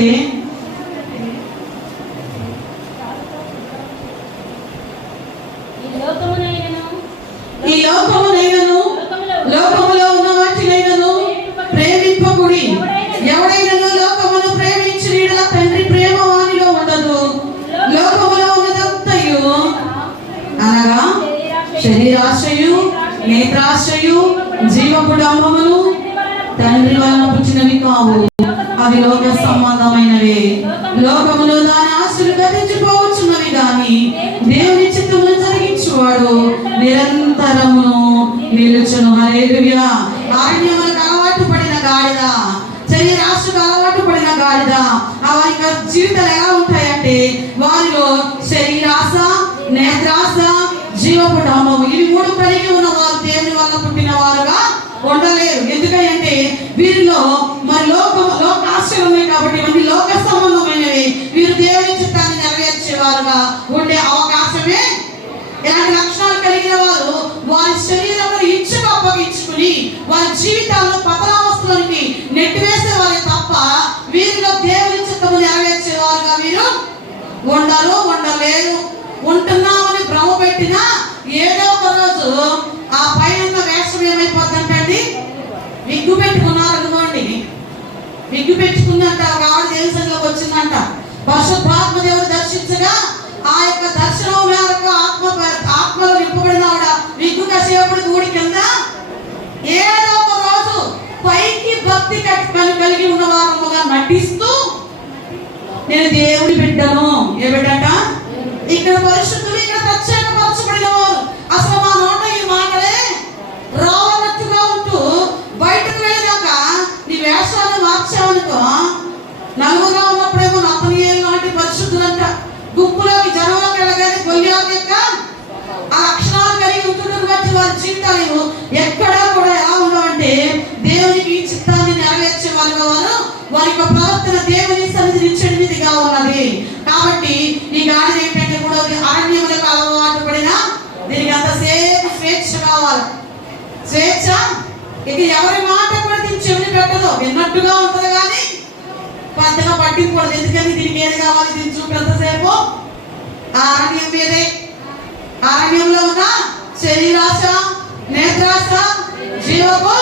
శరీరాశ్రయు, నేత్రాశ్రయు, జీవపు డంబములు తండ్రి వలన పుట్టినవి కావు, అవి లోక సంబంధమైనవి. లోకములో దాని ఆశలు గతించిపోవచ్చున్నవి గాని దేవుని చిత్తమును జరిగించువాడు నిరంతరమును నిలుచును. హల్లెలూయా. అరణ్యములకు అలవాటు పడిన గాడిద, శరీరాశకు అలవాటు పడిన గాడిద, వారి జీవితాలు ఎలా ఉంటాయంటే వారిలో శరీరాశ, నేత్రాశ, జీవపు డంబము, ఇవి మూడు కలిగి ఉన్న వారు దేవుని వల్ల పుట్టిన వారుగా ఉండలేరు. ఎందుకంటే వీరిలో మరి లోక ఆశలు ఉన్నాయి కాబట్టి ఇవన్నీ లోక సంబంధమైనవి. వీరు దేవుని చిత్తాన్ని నెరవేర్చేవారుగా ఉండే అవకాశమే. ఇలాంటి లక్షణాలు కలిగిన వారు వారి శరీరంలో ఇచ్చుకు అప్పగించుకుని వారి జీవితాలను పతనావస్థలోనికి నెట్టివేసే వారే తప్ప వీరిలో దేవుని చిత్తము నెరవేర్చేవారుగా వీరు ఉండలేరు. ఉంటున్నామని భ్రమ పెట్టినా ఏదో ఒక రోజు ఆ పైన వేషం ఏమైపోతుందండి, విగ్గు పెట్టుకున్నారు అనుకోండి, విగ్గు పెట్టుకుందంట. ఒక ఆవిడ దేశంలోకి వచ్చిందంట. పరిశుద్ధాత్మ దేవుడు దర్శించగా ఆ యొక్క దర్శనం మేరకు ఆత్మలో నింపబడిన ఆవిడ విగ్గు కసేపుడు కూడి కింద ఏదో ఒక రోజు పైకి భక్తి కలిగి ఉన్న వారముగా నటిస్తూ నేను దేవుని బిడ్డను. ఏ బిడ్డట? ఇక్కడ పరిశుద్ధులు, ఇక్కడ ప్రత్యేకపరచబడిన వారు. అసలు మా నోట ఈ మాటలే రావన్నట్టుగా ఉంటూ బయటకు వెళ్ళాక నీ వేషాన్ని మార్చావనుకో, నలుగురుగా ఉన్నప్పుడేమో నతనీయులు లాంటి పరిశుద్ధులంట. గుంపులోకి జనంలోకి వెళ్ళగానే గొల్లియాల యొక్క ఆ లక్షణాలు కలిగి ఉంటున్నటువంటి బట్టి వారి జీవితాలు ఎక్కడా కూడా ఎలా ఉండవంటే దేవునికి చిత్తాన్ని నెరవేర్చే వారుగా వారి యొక్క ప్రవర్తన దేవుని సన్నిధి చెడిమిదిగా ఉన్నది. కాబట్టి ఈ గాడిద ఏంటంటే కూడా అరణ్యములకు అలవాటు పడిన దీనికి అంతసేపు స్వేచ్ఛ కావాలి. స్వేచ్ఛ ఇక ఎవరి మాట కూడా దీన్ని చెవిని పెట్టదు, విన్నట్టుగా ఉంటది కానీ పెద్దగా పట్టించకూడదు. ఎందుకని దీనికి ఏది కావాలి, దీన్ని చూపినంతసేపు ఆ అరణ్యం మీదే. అరణ్యంలో ఉన్న శరీరాశ, నేత్రాశ, జీవపు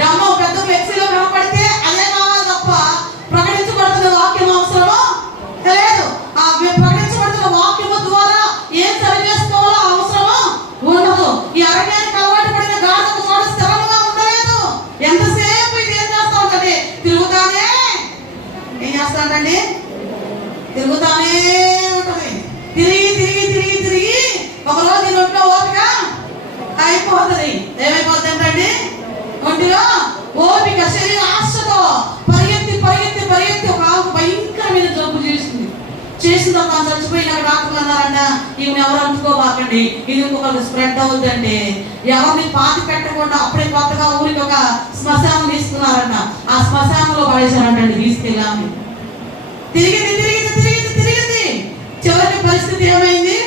డంబం పెద్ద ఫ్లెక్సీలో కనపడితే అదే కావాలి తప్ప ప్రకటించబడుతున్న వాక్యం అవసరమో లేదు. ఆ ప్రకటించబడుతున్న వాక్యము ద్వారా ఏం సరి చేసుకోవాలో అవసరమో ఉండదు. ఈ అరణ్యానికి అలవాటు పడిన గాడిద చోట స్థిరంగా ఉండలేదు. ఎంతసేపు ఇది ఏం చేస్తా ఉంటది, తిరుగుతానే. ఏం చేస్తా ఉంటండి, తిరుగుతానే ఉంటది. తిరిగి తిరిగి తిరిగి తిరిగి ఒకరోజు ఒంట్లో ఓపిక అయిపోతుంది. ఏమైపోతుంది అంటండి, ఒంటిలో ఓపిక, శరీర ఆశతో పరిగెత్తి పరిగెత్తి పరిగెత్తి ఒక భయంకరమైన జబ్బు చేసిన తాను చచ్చిపోయిన డాక్టర్లు అన్నారంట, ఈమెను ఎవరు అంటుకోబాకండి, ఇది ఇంకొకరికి స్ప్రెడ్ అవుతుందండి. ఎవరిని పాతి పెట్టకుండా అప్పుడే కొత్తగా ఊరికి ఒక శ్మశానం తీసుకున్నారంట. ఆ శ్మశానంలో పడేశారంటండి తీసుకెళ్ళాము. తిరిగింది తిరిగింది తిరిగింది తిరిగింది చివరికి పరిస్థితి ఏమైంది,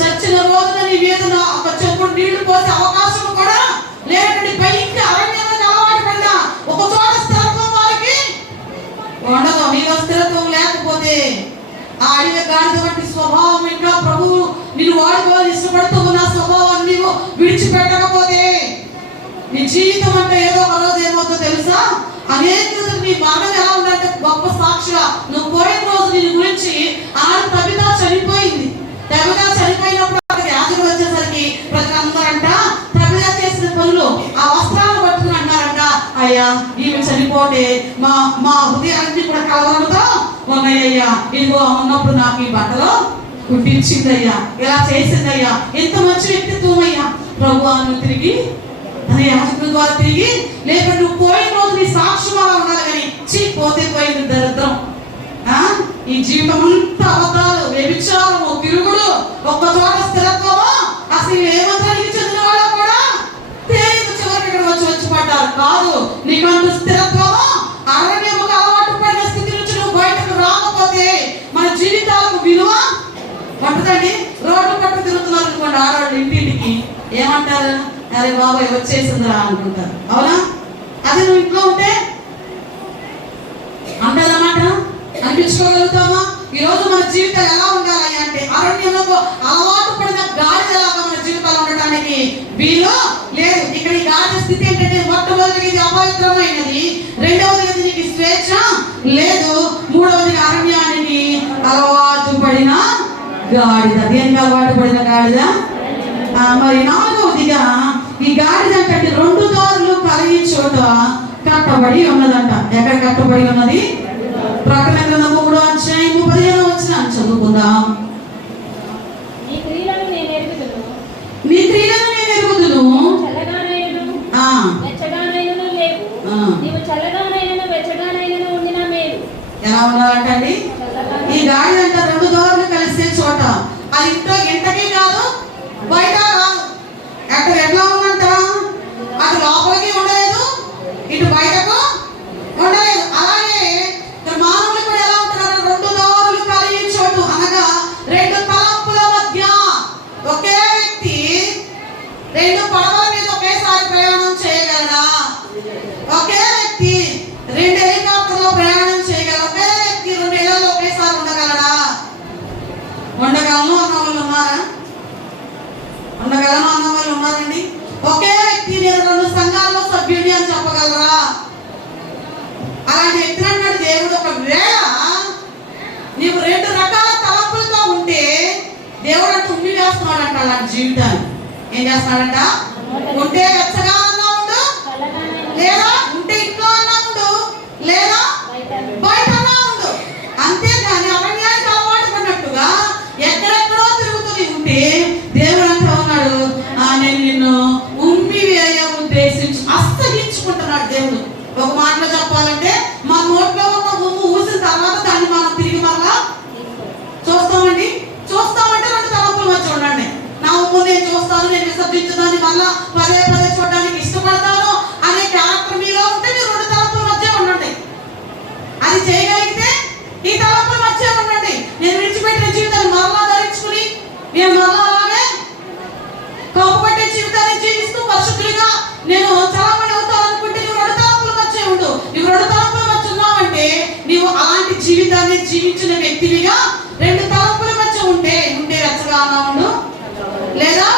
చచ్చిన రోజున నీ మీద ఒక చెప్పుడు నీళ్లు పోసే అవకాశం కూడా లేదండి. పైకి అరణ్యంలో అలవాటు పడినా ఒక చోట స్థిరత్వం వారికి ఉండదు. నీలో స్థిరత్వం లేకపోతే ఆ అడవి గాడిద వంటి స్వభావం ఇంకా ప్రభువు నిన్ను వాడుకోవాలని ఇష్టపడుతూ ఉన్న స్వభావాన్ని నీవు విడిచిపెట్టకపోతే నీ జీవితం అంటే ఏదో ఒక రోజు ఏమవుతుందో తెలుసా, అనేకులకు నీ మరణం ఎలా ఉందంటే గొప్ప సాక్షిగా నువ్వు పోయిన రోజు నీ గురించి తబితా చనిపోయింది. తబితా చనిపోయినప్పుడు యాజకులు వచ్చేసరికి ప్రజలందరంట తబితా చేసిన పనులు ఆ వస్త్రాలు పట్టుకుని అంటారంట, అయ్యా ఈమె చనిపోతే మా హృదయాన్ని కూడా కలవరంతో ఉన్నాయ్యా, ఇదిగో ఉన్నప్పుడు నాకు ఈ బట్టలు కుట్టించిందయ్యా, ఇలా చేసిందయ్యా, ఎంత మంచి వ్యక్తిత్వం అయ్యా. ప్రభువు తిరిగి తన యాజకుల ద్వారా తిరిగి లేకపోతే నువ్వు పోయిన రోజు నీ సాక్ష్యం అలా ఉండాలి కానీ పోతే పోయింది దరిద్రం. ఈ జీవితం అంతా అబద్ధాలు, వ్యభిచారము, తిరుగుడు, ఒక్క చోట స్థిరత్వము. అసలు ఏమంతానికి చెందిన వాళ్ళు కూడా తేలిక చివరికి ఇక్కడ వచ్చి పడ్డారు. కాదు, నీకంత స్థిరత్వము అరణ్యముకు అలవాటు పడిన స్థితి నుంచి నువ్వు బయటకు రాకపోతే మన జీవితాలకు విలువ పట్టుదండి. రోడ్డు పట్టు తిరుగుతున్నారు అనుకోండి ఆడవాళ్ళు, ఇంటింటికి ఏమంటారు, అరే బాబాయ్ వచ్చేసిందిరా అనుకుంటారు. అవునా? అదే నువ్వు ఇంట్లో ఉంటే అంటారన్నమాట. అనిపించుకోగలుగుతామా? ఈ రోజు మన జీవితాలు ఎలా ఉండాలి అంటే అరణ్యంలో అలవాటు పడిన గాడిదలాగా మన జీవితాలు ఉండటానికి వీలు లేదు. ఇక్కడ ఈ గాడిద స్థితి ఏంటంటే మొట్టమొదటిగా ఇది అపవిత్రమైనది, రెండవది నీకు స్వేచ్ఛ లేదు, మూడవది అరణ్యానికి అలవాటు పడిన గాడిద. దేనికి అలవాటు పడిన గాడిద? మరి నాలుగవదిగా ఈ గాడిద అంటే రెండు దారులు కలిగి చోట కట్టబడి ఉన్నదంట. ఎక్కడ కట్టబడి ఉన్నది? ప్రకటన గ్రంథం 3వ అధ్యాయం 15వ వచనం చదువుకుందాం. నీ క్రియలను నేను ఎరుగుదును, వెచ్చగానైనను లేవు. నీవు చల్లగానైనను వెచ్చగానైనను ఉండిన మేలు. ఎలా ఉన్నారంటండి? ఈ గాడి అంట రెండు దారులు కలిసే చోట, అది ఇంతకీ కాదు, బయట కాదు. అక్కడ ఎట్లా ఉందంట? అది లోపలికి ఉండలేదు, ఇటు బయటకు ఉండలేదు. అలాగే మానవులు కూడా ఎలా ఉంటున్నారు? రెండు దారులు కలిగే చోటు అనగా రెండు తలంపుల మధ్య ఒకే వ్యక్తి రెండు పడవల మీద ఒకేసారి ప్రయాణం చేయగలరా? ఒకే వ్యక్తి రెండు హెలికాప్టర్లో ప్రయాణం చేయగలరా? ఒకే వ్యక్తి రెండు ఇళ్లలో ఒకేసారి ఉండగలరా? ఉండగలను అన్న వాళ్ళు ఉన్నారా? ఉండగలను అన్న వాళ్ళు ఉన్నారండి? ఒకే వ్యక్తి నేను రెండు సంఘాల్లో సభ్యుడి అని చెప్పగలరా? అలాంటి వ్యక్తి అన్నాడు దేవుడు. ఒకవేళ నీవు రెండు రకాల తలంపులతో ఉంటే దేవుడు అంటూ ఉమ్మి వేస్తున్నాడంట అలాంటి జీవితాన్ని. ఏం చేస్తున్నాడంట? ఉంటే వెచ్చగా అన్నా ఉండు, లేదా ఉంటే ఇంట్లో అన్నా ఉండు, లేదా బయట అన్నా ఉండు. అంతేగాని అరణ్యానికి అలవాటు పడినట్టుగా ఎక్కడెక్కడో తిరుగుతుంది ఉంటే దేవుడు అంటూ ఉన్నాడు, నేను నిన్ను ఉమ్మి వేయ ఉద్దేశించి అస్తగించుకుంటున్నాడు దేవుడు. ఒక మాటలో చెప్పాలంటే మన నోట్లో ఉన్న ఉమ్ము ఊసిన తర్వాత దాన్ని మనం తిరిగి మరలా చూస్తామండి. చూస్తామంటే రెండు తలంపుల మధ్య ఉండండి. నా ఉమ్ము నేను చూస్తాను, నేను విసర్జించుదాన్ని మళ్ళా పదే పదే చూడడానికి ఇష్టపడతాను అనే క్యారెక్టర్ మీలో ఉంటే మీరు రెండు తలంపుల మధ్య ఉండండి. అది చేయగలిగితే ఈ తలంపుల మధ్య ఉండండి. నేను విడిచిపెట్టిన జీవితాన్ని మరలా ధరించుకుని నేను మరలా అలాగే కోపపట్టే జీవితాన్ని జీవిస్తూ పరిశుద్ధులుగా నేను చలామణి అవుతాను అనుకుంటే నువ్వు రెండు తలంపుల మధ్య ఉండు. నువ్వు రెండు తలంపుల మధ్య ఉన్నావంటే నీవు అలాంటి జీవితాన్ని జీవించిన వ్యక్తివిగా రెండు తలంపుల మధ్య ఉంటే వెచ్చగా అన్నా ఉండు, లేదా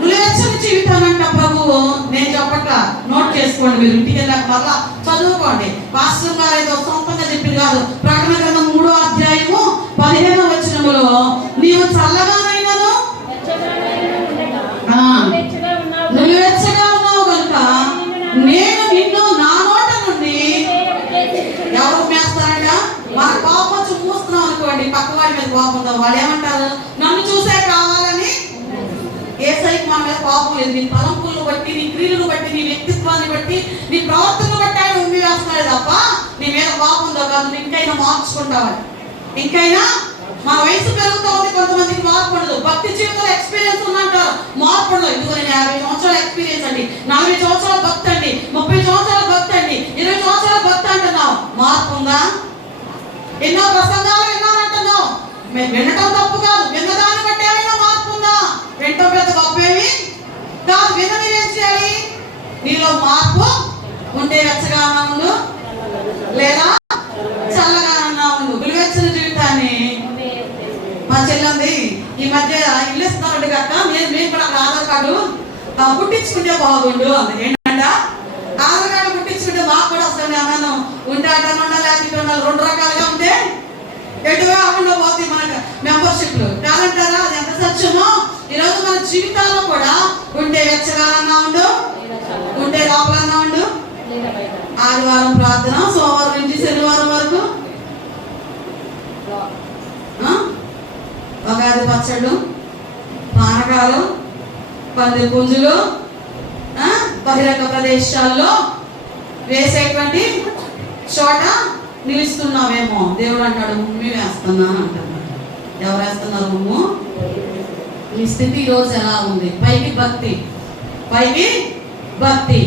నువ్వు వెచ్చని జీవితాన్ని అంట ప్రభువు. నేను చెప్పట్లా, నోట్ చేసుకోండి, మీరు ఇంటికి వెళ్ళాక మళ్ళా చదువుకోండి. పాస్టర్ గారు ఏదో సొంతంగా చెప్పింది కాదు. ప్రకటన గ్రంథం 3వ అధ్యాయము 15వ వచనములో నీవు చల్లగానైనను నువ్వు వెచ్చగా ఉన్నావు కనుక నేను నిన్ను నా నోట నుండి ఎవరు మేస్తారంట? మన కోపం వచ్చి మూస్తున్నాం అనుకోండి, పక్కవాడి మీద కోపం ఉందో వాళ్ళు ఏమంటారు? నన్ను చూసే కావాలని. ఏసైకి మన మీద కోపం లేదు. నీ తలంపులను బట్టి, నీ క్రియలను బట్టి, నీ వ్యక్తిత్వాన్ని బట్టి, నీ ప్రవర్తనను బట్టి ఆయన ఉమ్మి వేస్తున్నాడు తప్ప నీ మీద కోపం ఉందో కాదు. ఇంకైనా మార్చుకుంటావని, ఇంకైనా మా వయసు పెరుగుతూ ఉంది, కొంతమందికి మార్పు ఉండదు. భక్తి జీవితంలో ఎక్స్పీరియన్స్ ఉందంటారు, మార్పు ఉండదు. ఇదిగో నేను 50 సంవత్సరాల ఎక్స్పీరియన్స్ అండి, 40 సంవత్సరాల భక్తి అండి, 30 సంవత్సరాల భక్తి అండి, 20 సంవత్సరాల భక్తి అంటున్నావు. మార్పు ఉందా? ఎన్నో ప్రసంగాలు విన్నానంటున్నావు. వినటం తప్పు కాదు, విన్నదాన్ని బట్టి ఏమైనా మార్పు ఉందా? వినటం పెద్ద గొప్పేమి కాదు. విన్న మీరేం చేయాలి? నీలో మార్పు ఉంటే వెచ్చగా ఉండు, లేదా చల్లగా ఉండు. వెచ్చని జీవితాన్ని మా చెల్లంది ఈ మధ్య ఇల్లు ఇస్తున్నాడు కక్క, మేము కూడా ఆధార్ కార్డు పుట్టించుకుంటే బాగుండు అంది. ఏంటంట? ఆధార్ కార్డు పుట్టించుకుంటే మాకు కూడా వస్తుంది అన్నాను. ఉంటే అటన్నా ఉండాలి, లేకపోతే ఉండాలి. రెండు రకాలుగా ఉంటే ఎటుగా అవ్వకుండా పోతాయి మనకు మెంబర్షిప్లు. కాదంటారా? అది ఎంత సత్యమో ఈరోజు మన జీవితాల్లో కూడా ఉంటే వెచ్చగాలన్నా ఉండు, ఉంటే లోపలన్నా ఉండు. ఆదివారం ప్రార్థన, సోమవారం నుంచి శనివారం వరకు ఉగాది పచ్చళ్ళు, పానకాలు, పంది పుంజులు, బహిరంగ ప్రదేశాల్లో వేసేటువంటి చోట నిలుస్తున్నావేమో. దేవుడు అంటాడు ఉమ్మి వేస్తున్నాను అంటున్నాడు. ఎవరు వేస్తున్నారు ఉమ్ము? నీ స్థితి ఈరోజు ఎలా ఉంది? పైకి భక్తి, పైకి భక్తి,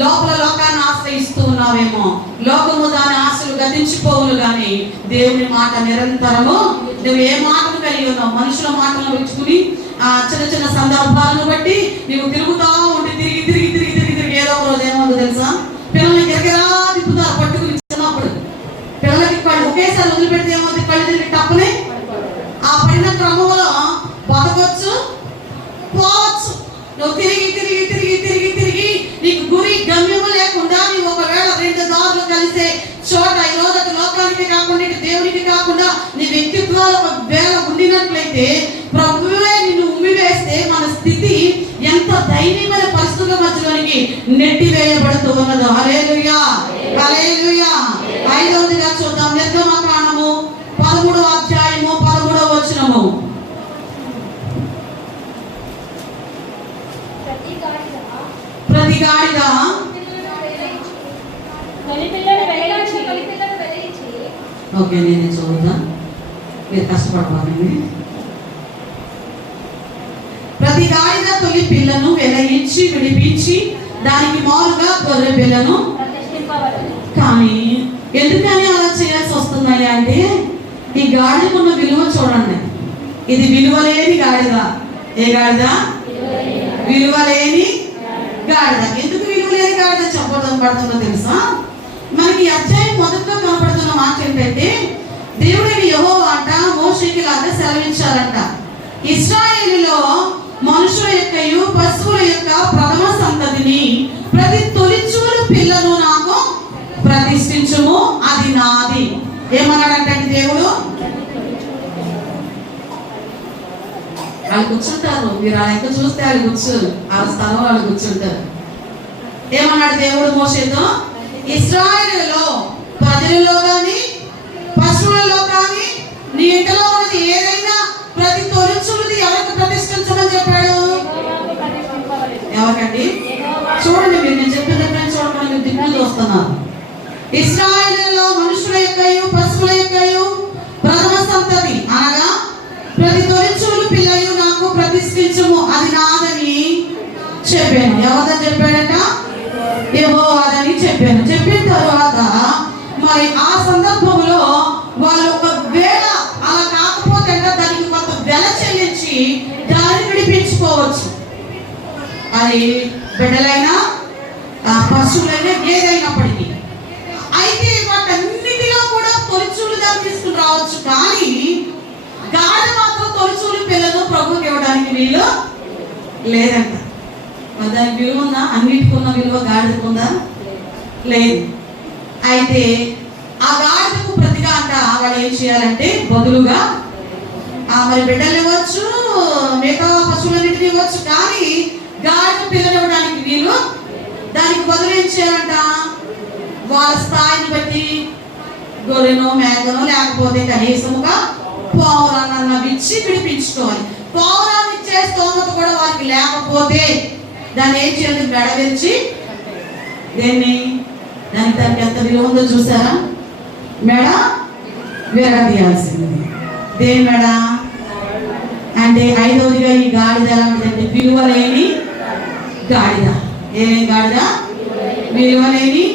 లోపల లోకాన్ని ఆశ్రయిస్తూ ఉన్నావేమో. లోకము దాని ఆశలు గతించిపోవును కానీ దేవుని మాట నిరంతరము. నువ్వు ఏ మాటను కలిగి ఉన్నావు? మనుషుల మాటలను పెంచుకుని చిన్న చిన్న సందర్భాలను బట్టి నువ్వు తిరుగుతా ఉంటే తిరిగి తిరిగి తిరిగి తిరిగి తిరిగి ఏదో ఒక రోజు ఏమవుతుందో తెలుసా? పిల్లల్ని గిరగిరా తిప్పుతారు పట్టుకుని. చిన్నప్పుడు పిల్లలకి కళ్ళు ఒకేసారి వదిలిపెడితే ఏమవుతుంది? కళ్ళు తిరిగి తప్పని ఆ పడిన క్రమంలో బతకొచ్చు, పోవచ్చు. నువ్వు తిరిగి తిరిగి తిరిగి తిరిగి తిరిగి నీకు గురి గమ్యము లేకుండా నీవు ఒకవేళ రెండు దారులు కలిసే చోట ఈరోజు అటు లోకానికి కాకుండా ఇటు దేవునికి కాకుండా నీ వ్యక్తిత్వాలు ఒక వేళ ఉండినట్లయితే ప్రభువే నిన్ను ఉమ్మి వేస్తే మన స్థితి ఎంత దైవీయమైన పరిస్థితుల మధ్యలోనికి నెట్టివేయబడుతూ ఉన్నదో. హల్లెలూయా, హల్లెలూయా. 5వదిగా చూద్దాం. నిర్గమకాండము 13వ అధ్యాయము 13వ వచనము. ప్రతి గాడిద ఓకే, నేను చదువుతా, మీరు కష్టపడవాలండి. ప్రతి గాడిద తొలి పిల్లను వెలయించి విడిపించి దానికి మారుగా గొర్రె పిల్లను. కానీ ఎందుకని అలా చేయాల్సి వస్తున్నాయి అంటే, ఈ గాడిదకున్న విలువ చూడండి. ఇది విలువలేని గాడిద. ఏ గాడిద? విలువలేని గాడిద. ఎందుకు విలువలేని గాడిద చెప్పడం పడుతుందో తెలుసా? మనకి అధ్యాయం మొదట్లో కనపడుతున్న మాట ఏంటంటే, దేవుడిని యెహోవా మోషేకి లాగా సెలవించారంట, ఇశ్రాయేలులో మనుషుల యొక్కయు పశువుల యొక్క ప్రథమ సంతతిని ప్రతి తొలిచూలు పిల్లను నాకు ప్రతిష్ఠించుము, అది నాది. ఏమన్నాడంటే దేవుడు? వాళ్ళు కూర్చుంటారు, మీరు ఆ యొక్క చూస్తే వాళ్ళు కూర్చోరు, ఆ స్థలం వాళ్ళు కూర్చుంటారు. ఏమన్నాడు దేవుడు మోషేతో? ఇశ్రాయేలులో ప్రజలలో కానీ పశువులలో కానీ నీ ఇంటిలో ఉన్నది ఏదైనా ప్రతి తొలిచూలుది ఎవరికి ప్రతిష్ఠించమని చెప్పాడు? ఎవరికండి? చూడండి, మీరు నేను చెప్పిన చూడకుండా మీరు దిక్కులు చూస్తున్నారు. ఇశ్రాయేలులో మనుషుల యొక్కయు పశువుల యొక్కయు ప్రథమ సంతతి అనగా ప్రతి తొలిచూలు పిల్లయు నాకు ప్రతిష్ఠించుము, అది నాదని చెప్పాను. ఎవరిదని చెప్పాడట? యెహోవాదని చెప్పాను. చెప్పిన తర్వాత మరి ఆ సందర్భంలో వాళ్ళు ఒకవేళ అలా కాకపోతే దానికి కొంత వెల చెల్లించి దాన్ని విడిపించుకోవచ్చు. అది బిడ్డలైనా పశువులైనా ఏదైనప్పటికీ. అయితే వాటన్నిటిలో కూడా తొలిచూలు దాన్ని తీసుకుని రావచ్చు, కానీ గాడి మాత్రం తొలిచూలు పిల్లలు ప్రభువుకి ఇవ్వడానికి వీలు లేదంట. దానికి విలువ ఉందా? అన్నిటికి ఉన్న విలువ గాడిదకు ఉందా? లేదు. అయితే ఆ గాడిదకు ప్రతిగా అంట వాళ్ళు ఏం చేయాలంటే, బదులుగా మరి బిడ్డలు ఇవ్వచ్చు, మిగతా పశువులన్నింటినీ ఇవ్వచ్చు, కానీ గాడిద పిల్లలు ఇవ్వడానికి వీలు. దానికి బదులు ఏం చేయాలంట? వాళ్ళ స్థాయిని బట్టి గొర్రెనో మేకనో లేకపోతే కనీసముగా పావురాన్ని ఇచ్చి విడిపించుకోవాలి. పావురాన్ని ఇచ్చే స్తోమత కూడా వారికి లేకపోతే దాన్ని ఏం చేయాలి? మెడవిరిచి దానికి ఎంత విలువ ఉందో చూసారా? మెడ విరగదీయాల్సింది. దేని మెడ అంటే 5వదిగా ఈ గాడిద ఎలాంటిదంటే విలువలేని గాడిద. ఏమేమి గాడిద? విలువలేని.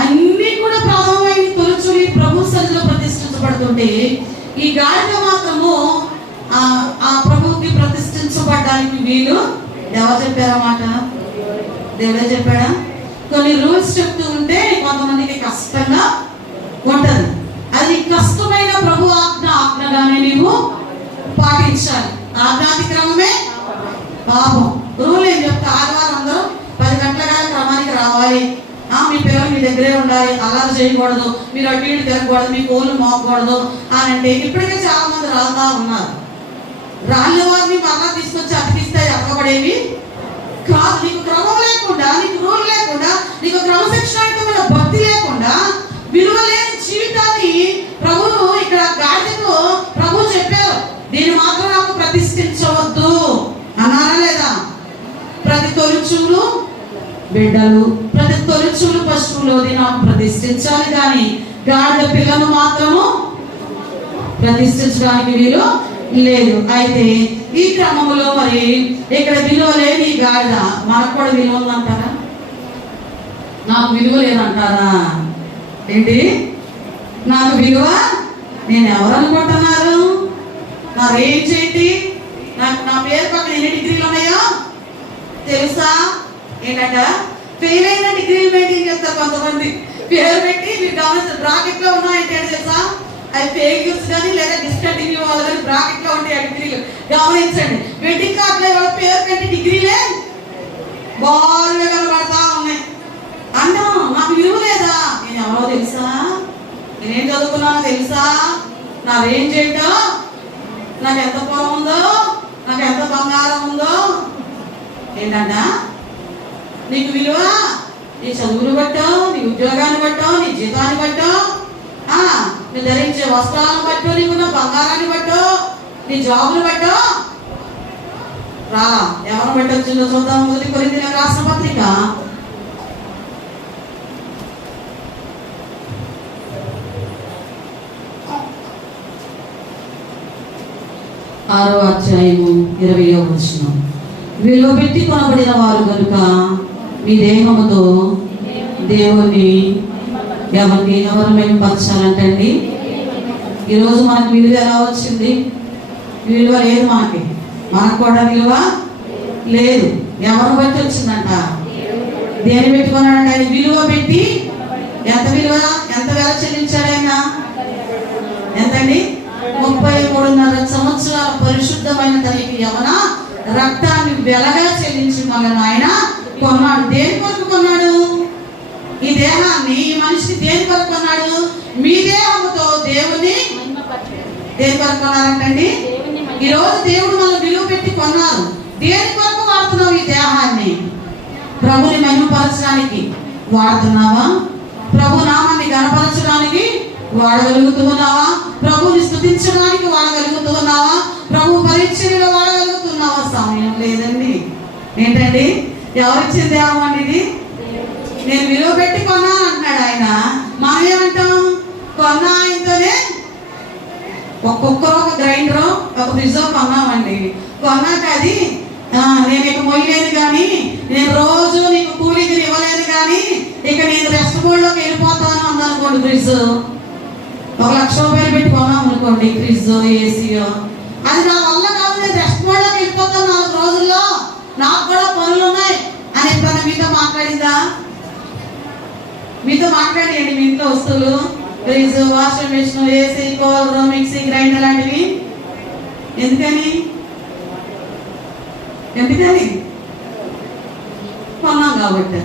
అన్ని కూడా ప్రథమమైన తొలిచూలి ప్రభు సన్నిధిలో ప్రతిష్ఠించబడుతుంటే, ఈ గాడిద మాత్రము ఆ ప్రభువుకి ప్రతిష్ఠించబడడానికి వీలు. ఎవరు చెప్పారన్నమాట? దేవుడే చెప్పాడా? కొన్ని రూల్స్ చెప్తూ ఉంటే కొంతమందికి కష్టంగా ఉంటది. అది కష్టమైన ప్రభు ఆజ్ఞగానే నీవు పాటించాలి. ఆజ్ఞాతిక్రమమే పాపం. రూల్ ఏం చెప్తా? ఆదివారం అందరూ 10 గంటల క్రమానికి రావాలి, మీ పిల్లలు మీ దగ్గరే ఉండాలి, అల్లరి చేయకూడదు, మీరు అటు ఇటు తిరగకూడదు, మీ కోళ్ళు మోకూడదు అని అంటే ఇప్పటికే చాలా మంది రాతా ఉన్నారు. రాళ్ళ వారిని మళ్ళా తీసుకొచ్చి అతికిస్తే ఎక్కబడేవి కాదు. నీకు క్రమం లేకుండా, నీకు రూల్ లేకుండా, నీకు క్రమశిక్షణ భక్తి లేకుండా విలువ లేని జీవితాన్ని ప్రభువు ఇక్కడ గాడిదకు ప్రభు చెప్పారు, దీన్ని మాత్రం నాకు ప్రతిష్ఠించవద్దు అన్నారా లేదా? ప్రతి తొలిచూలు బిడ్డలు, ప్రతి తొలిచూలు పశువులోది నాకు ప్రతిష్ఠించాలి, కానీ గాడిద పిల్లను మాత్రము ప్రతిష్ఠించడానికి వీలు లేదు. అయితే ఈ క్రమంలో మరి ఇక్కడ విలువ లేని గాడిద మనకు కూడా విలువ ఉందంటారా? నాకు విలువ లేదంటారా? ఏంటి నాకు విలువ? నేను ఎవరు అనుకుంటున్నారు? నా రేంజ్ ఏంటి? నాకు నా పేరు పక్కన ఎన్ని డిగ్రీలు ఉన్నాయో తెలుసా? ఏంటంట ఫెయిల్ అయిన డిగ్రీలు మెయింటైన్ చేస్తారు కొంతమంది. పేరు పెట్టి మీరు గమనిస్తారు, బ్రాకెట్ లో ఉన్నాయంటే తెలుసా? అది ఫెయిల్యూర్స్ కానీ లేదా డిస్కంటిన్యూ వాళ్ళు కానీ బ్రాకెట్ లో ఉంటాయి ఆ డిగ్రీలు. గమనించండి, వెడ్డింగ్ కార్డులో వాళ్ళ పేరు కంటే డిగ్రీలే బాగా కనబడతా ఉన్నాయి. అన్నా నాకు విలువ లేదా? నేను ఎవరో తెలుసా? నేనేం చదువుకున్నానో తెలుసా? నా రేంజ్ ఏంటో, నాకు ఎంత పొలం ఉందో, నాకు ఎంత బంగారం ఉందో ఏంటంట? నీకు విలువ నీ చదువులు బట్టో, నీ ఉద్యోగాన్ని బట్టో, నీ జీతాన్ని బట్టో, నువ్వు ధరించే వస్త్రాలను బట్టో, నీకున్న బంగారాన్ని బట్టో, నీ జాబులు బట్టో రా. ఎవరు పెట్టొచ్చిందో చూద్దాం. 1 కొరింథీయులకు రాసిన పత్రిక 6వ అధ్యాయము 20వ వచనం. విలువ పెట్టి కొనబడిన వారు కనుక మీ దేహముతో దేవుని ఎవరు మహిమపరచాలంటండి. ఈరోజు మనకు విలువ ఎలా వచ్చింది? విలువ లేదు మనకు కూడా విలువ లేదు. ఎవరు బట్టి వచ్చిందంట? దేని పెట్టుకున్నాడంట? ఆయన విలువ పెట్టి ఎంత వెల చెల్లించాడు ఆయన? ఎంతండి? 33.5 సంవత్సరాల పరిశుద్ధమైన తనకి యవన రక్తాన్ని వెలగా చెల్లించి మనల్ని ఆయన కొన్నాడు. దేని కొరకు కొన్నాడు? ఈ దేహాన్ని, ఈ మనిషిని దేని కొరకు కొన్నాడు? మీ దేహంతో దేవుని దేని కొరకు కొన్నారంటండి? ఈరోజు దేవుడు మనం విలువ పెట్టి కొన్నారు. దేని కొరకు వాడుతున్నావు ఈ దేహాన్ని? ప్రభుని మహిమపరచడానికి వాడుతున్నావా? ప్రభు నామాన్ని గణపరచడానికి వాడగలుగుతూ ఉన్నావా? ప్రభుని స్తుతించడానికి వాడగలుగుతూ ఉన్నావా? ప్రభు పరిచర్యలో వాడగలుగుతున్నావా? సమయం లేదండి. ఏంటండి? ఎవరిచ్చిన దేహం అండి ఇది? నేను విలువ పెట్టి కొన్నాను అంటున్నాడు ఆయన. మనం ఏమంటాం? కొన్న ఆయనతోనే ఒక కుక్కర్, ఒక గ్రైండరు, ఒక ఫ్రిడ్జో కొన్నామండి. కొన్నాక అది నేను ఇక మొయ్యలేదు కానీ, నేను రోజు నీకు కూలీకి ఇవ్వలేదు కానీ, ఇక నేను రెస్ట్ మోడ్లోకి వెళ్ళిపోతాను అందనుకోండి. ఫ్రిడ్జ్ 1 లక్ష రూపాయలు పెట్టి కొన్నాం అనుకోండి, ఫ్రిడ్జ్, ఏసీయో. అది నా వల్ల కాదు, నేను రెస్ట్ మోడ్లోకి వెళ్ళిపోతాను 4 రోజుల్లో, నాకు కూడా పనులు ఉన్నాయి అని ఎప్పుడన్నా మీతో మాట్లాడిందా? మీతో మాట్లాడేయండి. మీ ఇంట్లో వస్తువులు, fridge, washing machine, AC, cooler, mixie, grinder లాంటివి. ఎందుకని కొన్నాం కాబట్టి.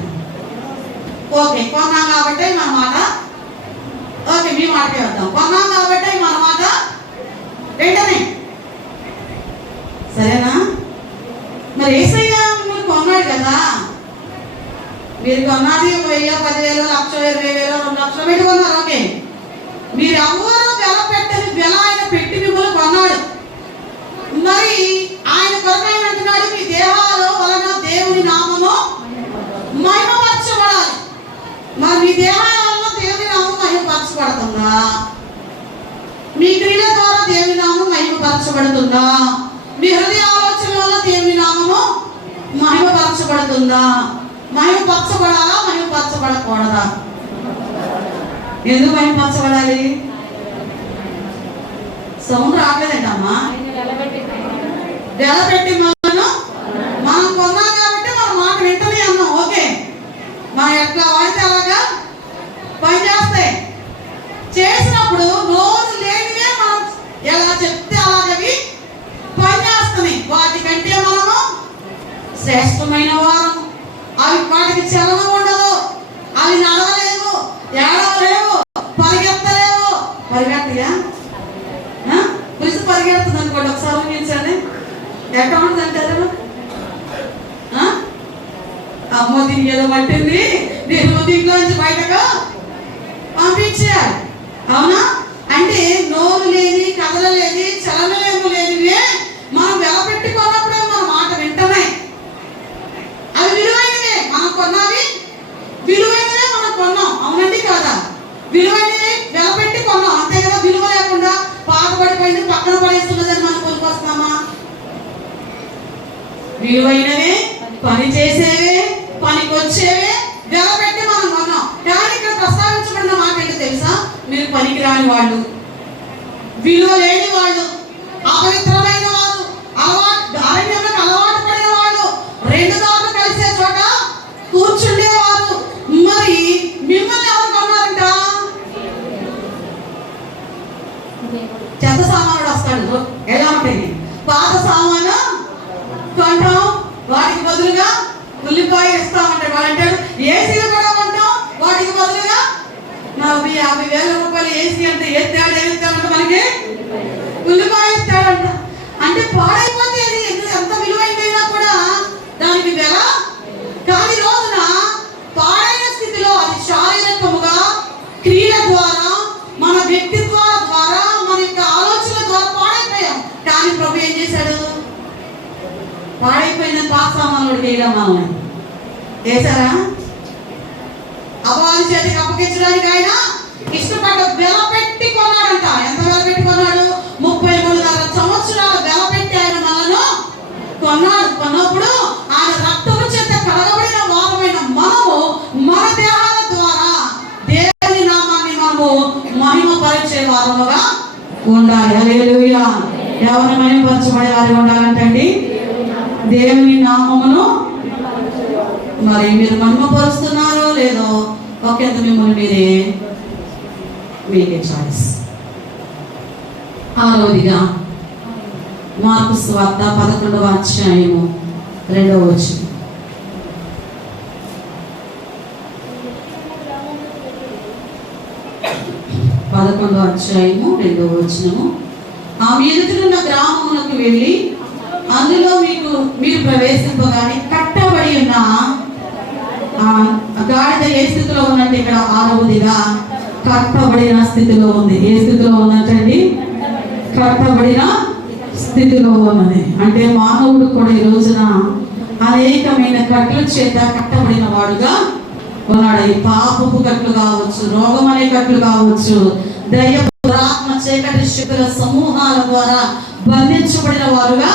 ఓకే, కొన్నాం కాబట్టి మన మాట ఓకే, మీ మాటకే వద్దాం. కొన్నాం కాబట్టి మన మాట వెంటనే సరేనా? మరి యేసయ్య మీరు కొన్నాడు కదా, మీరు కొన్నది 1000, 10,000, 1,00,000, 20,000, 2 లక్షలు పెట్టి కొన్నారు. ఓకే, మీరు ఎవ్వరూ వెల పెట్టని వెల ఆయన పెట్టి మిమ్మల్ని కొన్నాడు. మరి ఆయన కొరకు ఆయన అంటున్నాడు, మీ దేహాల వలన దేవుని నామము మహిమపరచబడాలి. మరి మీ దేహాల వలన దేవుని నామం మహిమపరచబడుతుందా? మీ క్రియల ద్వారా దేవుని నామం మహిమపరచబడుతుందా? మీ హృదయ ఆలోచన వల్ల దేవుని నామము మహిమపరచబడుతుందా? మహిమపరచబడాలా? మహిమపరచబడకూడదా? ఎందుకు మహిమపరచబడాలి? సౌండ్ రావట్లేదంటమ్మా. వెలపెట్టి మనం కొన్నాం కాబట్టి మన మాట వింటనే అన్నాం. ఓకే, మనం ఎట్లా వాడితే అలాగా పని చేస్తాయి. చేసినప్పుడు నోరు లేనివే మనం ఎలా చెప్తే అలాగవి పని చేస్తున్నాయి. వాటికంటే మనము శ్రేష్టమైన వారం. అవి వాటికి చలనం ఉండదు, అవి నడవలేవు, ఏడవలేవు, పరిగెత్తలేవు. పరిగెత్తయా? పులుసు పరిగెడుతుంది అనుకోండి, ఒకసారి ఊహించండి. ఎట్లా ఉంటుంది అంటారు? అమ్మో దీనికి ఏదో పట్టింది, దీని దీంట్లోంచి బయటకు పంపించారు. అవునా? అంటే నోరు లేని, కదలలేని, చలనలేము లేనివే మనం వెలపెట్టి కొన్నప్పుడే మన మాట వింటనే. అవి విలువైనవే, మనం కొన్నవి విలువైనవే మనం కొన్నాం. అవునండి కాదా? విలువైనవి వెలపెట్టి కొన్నాం, అంతే కదా. విలువ లేకుండా పాతబడిపోయింది పక్కన పడేస్తున్నదని మనం కొనుకొస్తున్నామా? విలువైనవే, పని చేసేవే, పనికొచ్చేవే వెలపెట్టి మనం కొన్నాం. కానీ ఇక్కడ ప్రస్తావించబడిన మాట ఏంటో తెలుసా? మీరు పనికిరాని వాళ్ళు, విలువ లేని వాళ్ళు, అపవిత్రమైన వారు, అరణ్యంలోకి అలవాటు పడిన వాళ్ళు, 2 దారులు కలిసే చోట కూర్చుండేవారు. మరి మిమ్మల్ని ఎవరు కొన్నారంట? చెత్త సామానుడు వస్తాడు, ఎలా ఉంటుంది? పాత సామాను కొంటాం, వాటికి బదులుగా ఉల్లిపాయ ఇస్తామంటాడు. వాడు అంటాడు ఏసీలు కూడా కొంటాం, వాటికి బదులుగా 40,000-50,000 రూపాయలు ఏసీ అంటే ఏమిస్తాడంట? మనకి ఉల్లిపాయ ఇస్తాడంట. అంటే పాడైపోతే ఎంత విలువైందైనా కూడా దాని దానికి వెల. కానీ రోజున పాడైన స్థితిలో అది శారీరకముగా క్రియల ద్వారా మన వ్యక్తిత్వాల ద్వారా మన యొక్క ఆలోచనల ద్వారా పాడైపోయాం. కానీ ప్రభు ఏం చేశాడు? పాడైపోయిన పాత సామాన్లు వేయడం మనల్ని చేశారా? అపవాది చేతికి అప్పగించడానికి ఆయన ఇష్టపడ్డ వెల పెట్టి కొన్నాడంట. ఎంత వెల పెట్టి కొన్నాడు? 33 సంవత్సరాలు వెల పెట్టి ఆయన మనను కొన్నాడు. కొన్నప్పుడు ఆయన రక్తము చేత కడగబడిన వారమైన మనము మన దేహాల ద్వారా దేవుని నామాన్ని మనము మహిమపరిచే వారముగా ఉండాలి. హల్లెలూయా. ఎవరిని మహిమపరచబడే వారు ఉండాలంటండి? దేవుని నామమును. మరి మీరు మహిమపరుస్తున్నారో లేదో ఒకంత మిమ్మల్ని మీకే చాయిస్. ఆరోదిగా మార్కు సువార్త 11వ అధ్యాయము 2వ వచనం. ఆమె ఎదుటినున్న గ్రామమునకు వెళ్ళి అందులో మీరు ప్రవేశింపగానే కట్టబడి ఉన్న గాడిద ఏ స్థితిలో ఉన్నట్టు ఇక్కడ 6వదిగా కట్టబడిన స్థితిలో ఉంది. ఏ స్థితిలో ఉన్నట్టండి? కట్టబడిన స్థితిలో ఉన్నది. అంటే మానవుడు కూడా ఈ రోజున అనేకమైన కట్ల చేత కట్టబడిన వాడుగా ఉన్నాడు. ఈ పాపపు కట్లు కావచ్చు, రోగం అనే కట్లు కావచ్చు, దయ్య ఆత్మ చీకటి శక్తుల సమూహాల ద్వారా బంధించబడిన వారుగా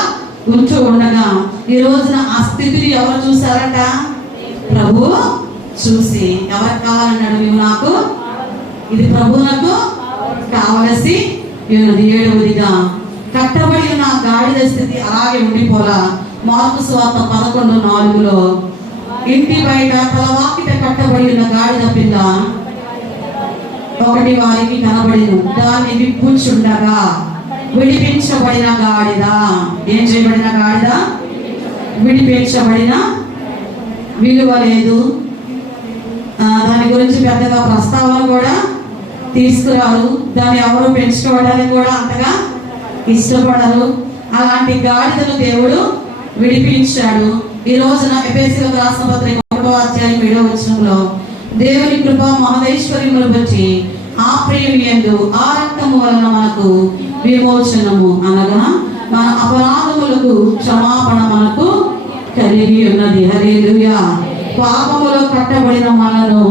ఉంటూ ఉండగా ఈ రోజున ఆ స్థితిని ఎవరు చూసారట? ప్రభు చూసి ఎవరికి కావాలన్నాడు? నీవు నాకు, ఇది ప్రభు నాకు కావలసి ఉన్నది. 7వదిగా కట్టబడి ఉన్న గాడిద స్థితి అలాగే ఉండిపోలా. మార్కు సువార్త 11:4 ఇంటి బయట తలవాకిట కట్టబడి ఉన్న గాడిద పిల్ల ఒకటి వారికి కనబడిను. దాన్ని విప్పుచుండగా విడిపించబడిన గాడిద. ఏం చేయబడిన గాడిద? విడిపించబడిన. విలువ లేదు, దాని గురించి పెద్దగా ప్రస్తావన కూడా తీసుకురారు. దాన్ని ఎవరు పెంచుకోవడానికి కూడా అంతగా ఇష్టపడరు. అలాంటి గాడిదను దేవుడు విడిపించాడు. ఈ రోజున ఎఫెసీయులకు రాసిన పత్రిక 1వ అధ్యాయం 7వ వచనంలో దేవుని కృప మహదైశ్వర్యమును బట్టి ఆ ప్రియుని యందు ఆ రక్తము వలన మనకు విమోచనము, అనగా మన అపరాధములకు క్షమాపణ మనకు కలిగి ఉన్నది. హల్లెలూయా. పాపములో కట్టబడిన మనను,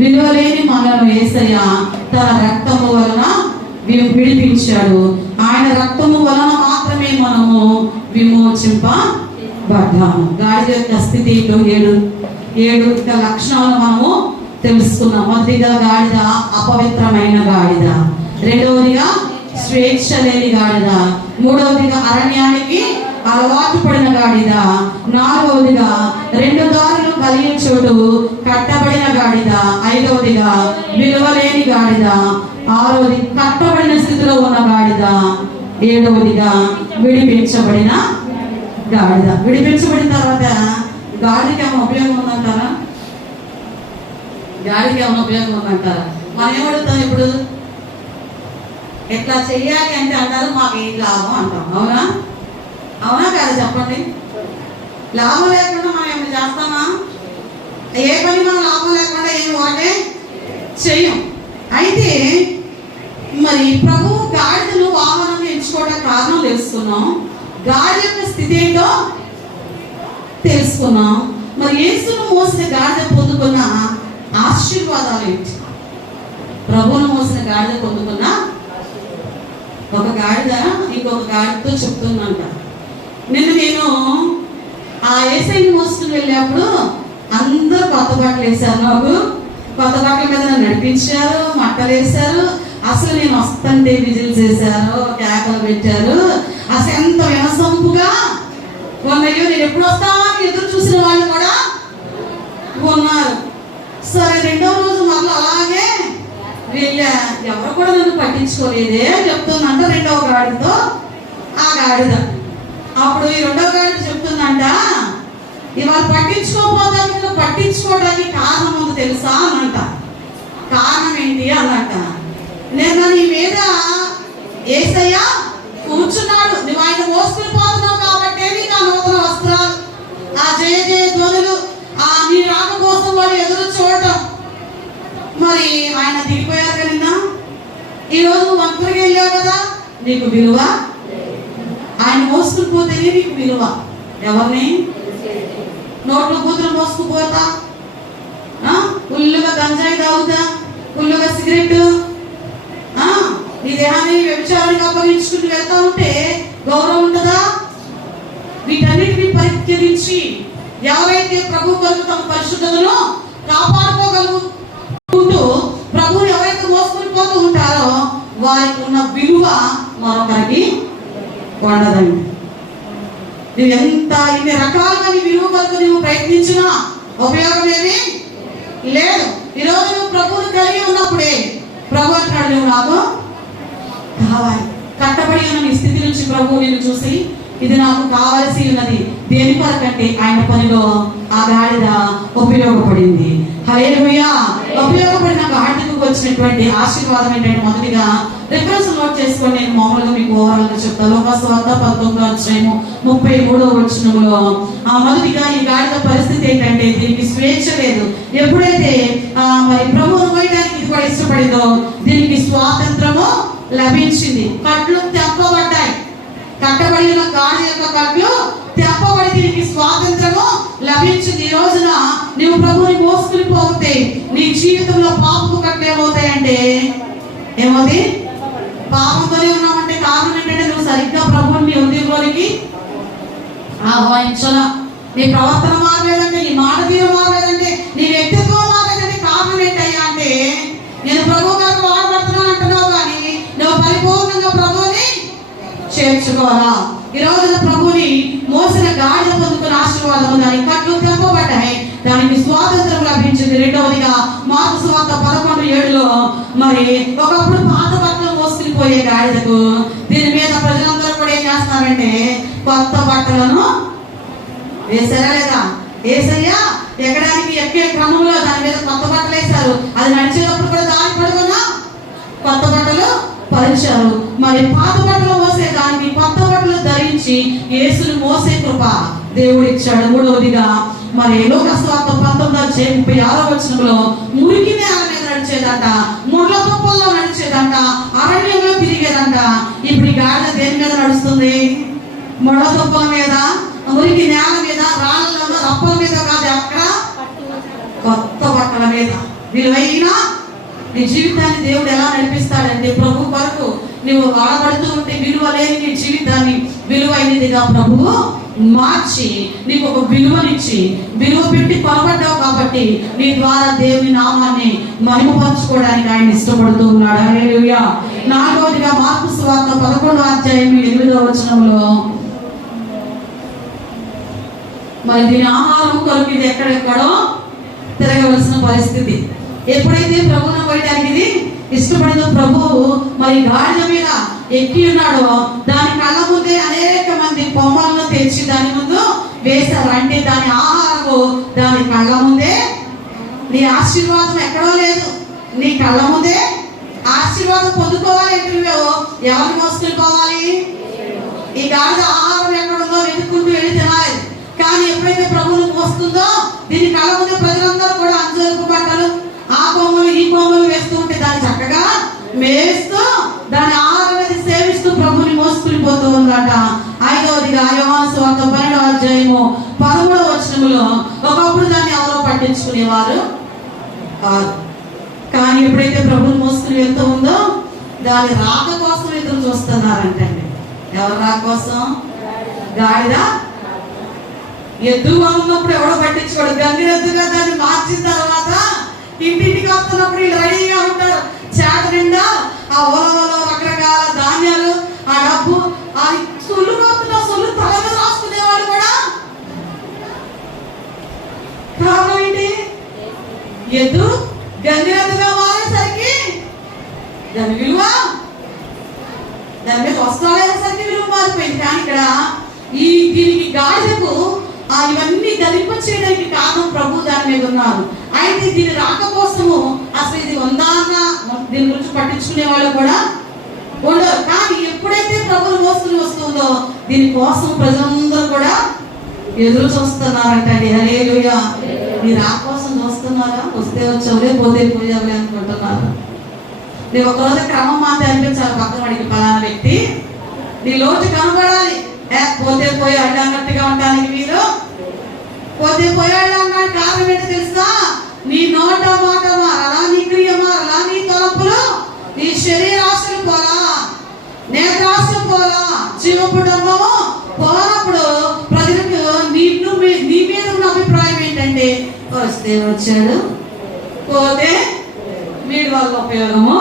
విలువలేని మనను యేసయ్య తన రక్తము వలన విడిపించాడు. ఆయన రక్తము వలన మాత్రమే మనము విమోచింపబడ్డాము. గాడిద యొక్క స్థితి 7 లక్షణాలు మనము తెలుసుకున్నాం. మొదటిగా గాడిద అపవిత్రమైన గాడిద, 2వదిగా స్వేచ్ఛ లేని గాడిద, 3వదిగా అరణ్యానికి అలవాటు పడిన గాడిద, 4వదిగా 2 దారులు కలిగిన చోటు కట్టబడిన గాడిద, 5వదిగా విలువలేని గాడిద, 6వది కట్టబడిన స్థితిలో ఉన్న గాడిద, 7వదిగా విడిపించబడిన గాడిద. విడిపించబడిన తర్వాత గాడికి ఏమైనా ఉపయోగం ఉందంటారా? గాడికి ఏమైనా ఉపయోగం ఉందంటారా? మనం ఏమడుగుతాం ఇప్పుడు? ఎట్లా చెయ్యాలి అంటే అంటారు మాకు ఏం లాభం అంటాం. అవునా? అవునా కాదు చెప్పండి. లాభం లేకుండా మనం ఏమైనా చేస్తామా? ఏ పని మనం లాభం లేకుండా ఏం వాటే చెయ్యం. అయితే మరి ప్రభు గాడిదను వాహనం ఎంచుకోవడానికి కారణం తెలుసుకున్నాం. గాడి యొక్క స్థితి ఏంటో తెలుసుకున్నాం. మరి యేసును మోసిన గాడిద పొందుకున్న ఆశీర్వాదాలు ఏంటి? ప్రభువును మోసిన గాడిద పొందుకున్న ఒక గాడిద ఇంకొక గాడితో చెప్తుందంట. నేను ఆ యేసయ్యను మోసుకుని వెళ్ళేప్పుడు అందరూ కొత్త బట్టలు వేశారు. నాకు కొత్త బట్టల మీద నన్ను నడిపించారు, మట్టలు వేశారు. అసలు నేను వస్తుంటే విజిల్స్ వేశారు, కేకలు పెట్టారు. అసలు ఎంత వినసొంపుగా ఉన్నాయో. నేను ఎప్పుడు వస్తామని ఎదురు చూసిన వాళ్ళు కూడా ఉన్నారు. సరే, 2వ రోజు మళ్ళీ అలాగే వెళ్ళా. ఎవరు కూడా నన్ను పట్టించుకోలేదే చెప్తుందంట 2వ గాడితో ఆ గాడిద. అప్పుడు ఈ 2వ గాడిద చెప్తుందంట, ఇవాళ పట్టించుకోవడానికి కారణం ఉంది తెలుసా అనంట. కారణం ఏంటి అనంట, నేను నీ మీద యేసయ్య కూర్చున్నాడు, నువ్వు ఆయన మోసుకుని పోతున్నావు కాబట్టి నీకు ఆ నూతన వస్త్రాలు, ఆ జయ చూడటం. మరి ఆయన దిగిపోయారు కదా, ఈరోజు ఒంటరిగా వెళ్ళావు కదా, నీకు విలువ. ఆయన మోసుకుని పోతేనే నీకు విలువ. ఎవరిని నోట్లో కూతురు మోసుకుపోతా, ఫుల్లుగా గంజాయి తాగుతా, ఫుల్లుగా సిగరెట్, నీ దేహాన్ని వ్యభిచారానికి అప్పగించుకుంటూ వెళ్తా ఉంటే గౌరవం ఉంటుందా? వీటన్నిటిని పరిత్యజించి ఎవరైతే ప్రభు కొరకు తమ పరిశుద్ధతను కాపాడుకోగలుగుతూ ప్రభువు ఎవరైతే మోసుకుని పోతూ ఉంటారో వారికి ఉన్న విలువ మరొకరికి ఉండదండి. నువ్వు ఎంత ఇన్ని రకాలుగా నీ విలువ కొరకు నువ్వు ప్రయత్నించినా ఉపయోగం ఏమీ లేదు. ఈరోజు నువ్వు ప్రభువుని కలిగి ఉన్నప్పుడే ప్రభు అంటున్నాడు, నువ్వు నాకు కావాలి. కట్టబడి ఉన్న నీ స్థితి నుంచి ప్రభు నిన్ను చూసి ఇది నాకు కావలసి ఉన్నది, దేని కొరకంటే ఆయన పనిలో ఆ గాడిద ఉపయోగపడింది. హల్లెలూయా. ఉపయోగపడిన గాడిదకు వచ్చినటువంటి ఆశీర్వాదం ఏంటంటే, మొదటిగా రిఫరెన్స్ నోట్ చేసుకొని నేను మామూలుగా మీకు ఓవరాల్ గా చెప్తాను. లోకాసువార్త 19:33 మొదటిగా ఈ గాడిద పరిస్థితి ఏంటంటే, దీనికి స్వేచ్ఛ లేదు. ఎప్పుడైతే మరి ప్రభువును మోయడానికి ఇది కూడా ఇష్టపడిందో దీనికి స్వాతంత్రము లభించింది. కట్లు తెంపబడ్డాయి. కట్టబడిన గాడి యొక్క కట్లు తెంపబడి దీనికి స్వాతంత్రము లభించింది. ఈ రోజున నువ్వు ప్రభువుని మోసుకుని పోతే నీ జీవితంలో పాపపు కట్లు ఏమవుతాయంటే, ఏమవుతాయి? పాపంతోనే ఉన్నామంటే కారణం ఏంటంటే నువ్వు సరిగ్గా ప్రభువుని నీ హృదయంలోనికి ఆహ్వానించాలా, నీ ప్రవర్తన మారలేదంటే, నీ మాట తీరు మారలేదంటే, నీ వ్యక్తిత్వం మారలేదంటే కారణం ఏంటయ్యా అంటే, నేను ప్రభు గారికి వాడబడుతున్నాను అంటున్నావు కానీ నువ్వు పరిపూర్ణంగా ప్రభువుని చేర్చుకోవాలా. ఈ రోజున ప్రభుని మోసిన గాడిద పొందుకున్న ఆశీర్వాదము దాని కట్లు తెంపబడ్డాయి, దానికి స్వాతంత్రం లభించింది. రెండవదిగా మార్కు సువార్త 11:7 మరి ఒకప్పుడు పాత బట్టలు మోసుకుని పోయే గాడిదకు దీని మీద ప్రజలందరూ కూడా ఏం చేస్తున్నారంటే కొత్త బట్టలను వేసారా లేదా? ఏసయ్యా ఎక్కడానికి ఎక్కే క్రమంలో దాని మీద కొత్త బట్టలు వేశారు. అది నడిచేటప్పుడు కూడా దారి పడుకున్నా కొత్త బట్టలు పరిచారు. మరి పాత బట్టలు మోసే దానికి కొత్త బట్టలు ధరించి యేసును మోసే కృప దేవుడు ఇచ్చాడు. మూడవదిగా మరి లోకాసువార్త 19:36 మురికి నేల మీద నడిచేదంట, ముళ్ళ తుప్పల్లో నడిచేదంట, అరణ్యంలో తిరిగేదంట. ఇప్పుడు ఈ గాడిద దేని మీద నడుస్తుంది? ముళ్ళ తుప్పల మీద, మురికి నేల మీద, రాళ్ళ రప్పల మీద కాదు, అక్కడ కొత్త బట్టల మీద. విలువైన నీ జీవితాన్ని దేవుడు ఎలా నడిపిస్తాడంటే, ప్రభు కొరకు నువ్వు వాడబడుతూ ఉంటే విలువ లేని నీ జీవితాన్ని విలువైనదిగా ప్రభువు మార్చి నీకు ఒక విలువనిచ్చి విలువ పెట్టి కొనబడ్డావు కాబట్టి నీ ద్వారా దేవుని నామాన్ని మహిమపరచుకోవడానికి ఆయన ఇష్టపడుతూ ఉన్నాడు. హల్లెలూయా. నాలుగవదిగా మార్కు సువార్త 11:8 మరి దీని ఆహారం కొరకు ఇది ఎక్కడెక్కడో తిరగవలసిన పరిస్థితి. ఎప్పుడైతే ప్రభువును పోయడానికి ఇది ఇష్టపడిందో ప్రభువు మరి గాడిద మీద ఎక్కి ఉన్నాడో దాని కళ్ళ ముందే అనేక మంది పొమ్మలను తెచ్చి దాని ముందు వేశారు. అంటే దాని ఆహారము దాని కళ్ళ ముందే. నీ ఆశీర్వాదం ఎక్కడో లేదు, నీ కళ్ళ ముందే ఆశీర్వాదం పొందుకోవాలి. నువ్వు ఎవరిని మోసుకుని పోవాలి? ఈ గాడిద ఆహారం ఎక్కడుందో వెతుక్కుంటూ వెళ్ళి తినాలి. కానీ ఎప్పుడైతే ప్రభువును మోస్తుందో దీని కళ్ళ ముందే ప్రజలందరూ కూడా అంజూరపు బట్టలు, ఆ కొమ్మలు ఈ కొమ్మలు వేస్తూ ఉంటే దాన్ని చక్కగా మేస్తూ దాని ఆహారం మీద సేవిస్తూ ప్రభుని మోసుకుని పోతూ ఉందట. ఐదవదిగా యోహాను సువార్త 12:13 ఒకప్పుడు దాన్ని ఎవరో పట్టించుకునేవారు కాదు. కానీ ఎప్పుడైతే ప్రభుని మోసుకుని వెళ్తూ ఉందో దాని రాక కోసం ఎదురు చూస్తున్నారంటండి. ఎవరు రాక కోసం? గాడిద ఎద్దుగా ఉన్నప్పుడు ఎవడో పట్టించుకోడు. గంగిరెద్దుగా దాన్ని మార్చిన తర్వాత ఇంటింటికి వస్తున్నప్పుడు వీళ్ళు రెడీగా ఉంటారు. చేత నిండా ఆ ఓలలో రకరకాల ధాన్యాలు, ఆ డబ్బు, ఆ సొల్లు పోతున్న సొల్లు తల మీద రాసుకునేవాళ్ళు కూడా. కారణం ఏంటి? ఎద్దు గంగిరెద్దుగా మారేసరికి దాని విలువ, దాని మీద వస్త్రాలయ్యేసరికి విలువ మారిపోయింది. కానీ ఇక్కడ దీనికి గాడిదకు ఇవన్నీ ధరింప చేయడానికి కారణం ప్రభు దాని మీద ఉన్నారు. అయితే దీని రాక కోసము అసలు ఇది ఉందా అన్న దీని గురించి పట్టించుకునే వాళ్ళు కూడా ఉండరు. కానీ ఎప్పుడైతే ప్రభువును మోసుకుని వస్తుందో దీనికోసం ప్రజలందరూ కూడా ఎదురు చూస్తున్నారంటండి. హల్లెలూయా. నీ రాక కోసం చూస్తున్నారా? వస్తే వచ్చావులే పోతే పోయావులే అనుకుంటున్నారు. నీ ఒకరోజు క్రమం మాట అనిపించాలి పక్కన వాడికి ఫలానా వ్యక్తి నీ లోటు కనబడాలి. పోతే పోయాడు అన్నట్టుగా ఉండడానికి మీరు పోతే పోయాడు అన్నాడు. కారణం ఏంటో తెలుసా? నీ నోట మాట మారాలా, నీ క్రియ మారాలా, నీ తలపులు, నీ శరీరాశలు పోలా, నేత్రాశలు పోలా, జీవపుడము పోనప్పుడు ప్రజలకు నీ మీద ఉన్న అభిప్రాయం ఏంటంటే వస్తే వచ్చాడు పోతే వీడి వల్ల ఉపయోగము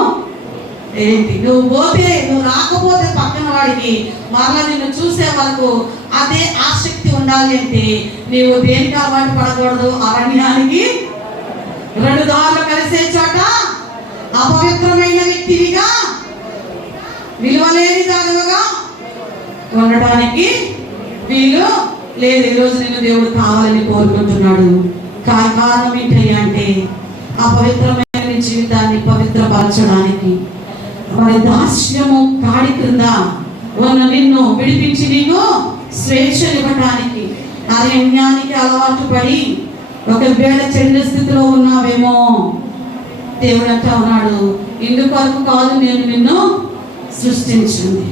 ఏంటి? నువ్వు రాకపోతే పక్కన వాడికి మరలా నిన్ను చూసే వరకు అదే ఆసక్తి ఉండాలి అంటే నీవు దేనికి అలవాటు పడకూడదు. అరణ్యానికి రెండు దారులు కలిసే చోట అపవిత్రమైన వ్యక్తివిగా విలువలేని దానిగా ఉండటానికి వీలు లేదు. ఈరోజు నేను దేవుడు కావాలని కోరుకుంటున్నాడు. కారణం ఏంటయ్యా అంటే అపవిత్రమైన జీవితాన్ని పవిత్రపరచడానికి, మరి దాస్యము కాడి క్రింద ఉన్న నిన్ను విడిపించి నీకు స్వేచ్ఛనివ్వటానికి, అరణ్యానికి అలవాటు పడి ఒకవేళ చెడు స్థితిలో ఉన్నావేమో దేవుడు అంటా ఉన్నాడు, ఇందుకొరకు కాదు నేను నిన్ను సృష్టించింది.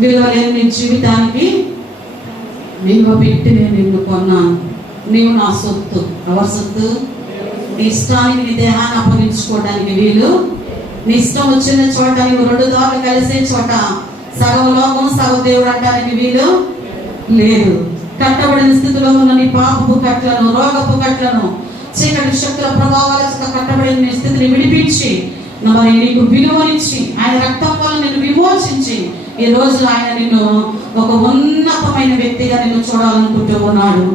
విలువలేని నీ జీవితానికి విలువ పెట్టి నేను నిన్ను కొన్నాను. నీవు నా సొత్తు. ఎవరి సొత్తు? నీ ఇష్టానికి నీ దేహాన్ని అప్పగించుకోవడానికి వీలు. నీ ఇష్టం వచ్చిన చోట నీవు రెండు దారులు కలిసే చోట సగం లోకం సగం దేవుడు అంటానికి వీలు లేదు. కట్టబడిన స్థితిలో ఉన్న నీ పాపపు కట్లను, రోగపు కట్లను, చీకటి శక్తుల ప్రభావాల కట్టబడిన నీ స్థితిని విడిపించి మరి నీకు విలువనిచ్చి ఆయన రక్తం వల్ల నిన్ను విమోచించి ఈ రోజు ఆయన నిన్ను ఒక ఉన్నతమైన వ్యక్తిగా నిన్ను చూడాలనుకుంటూ ఉన్నాడు.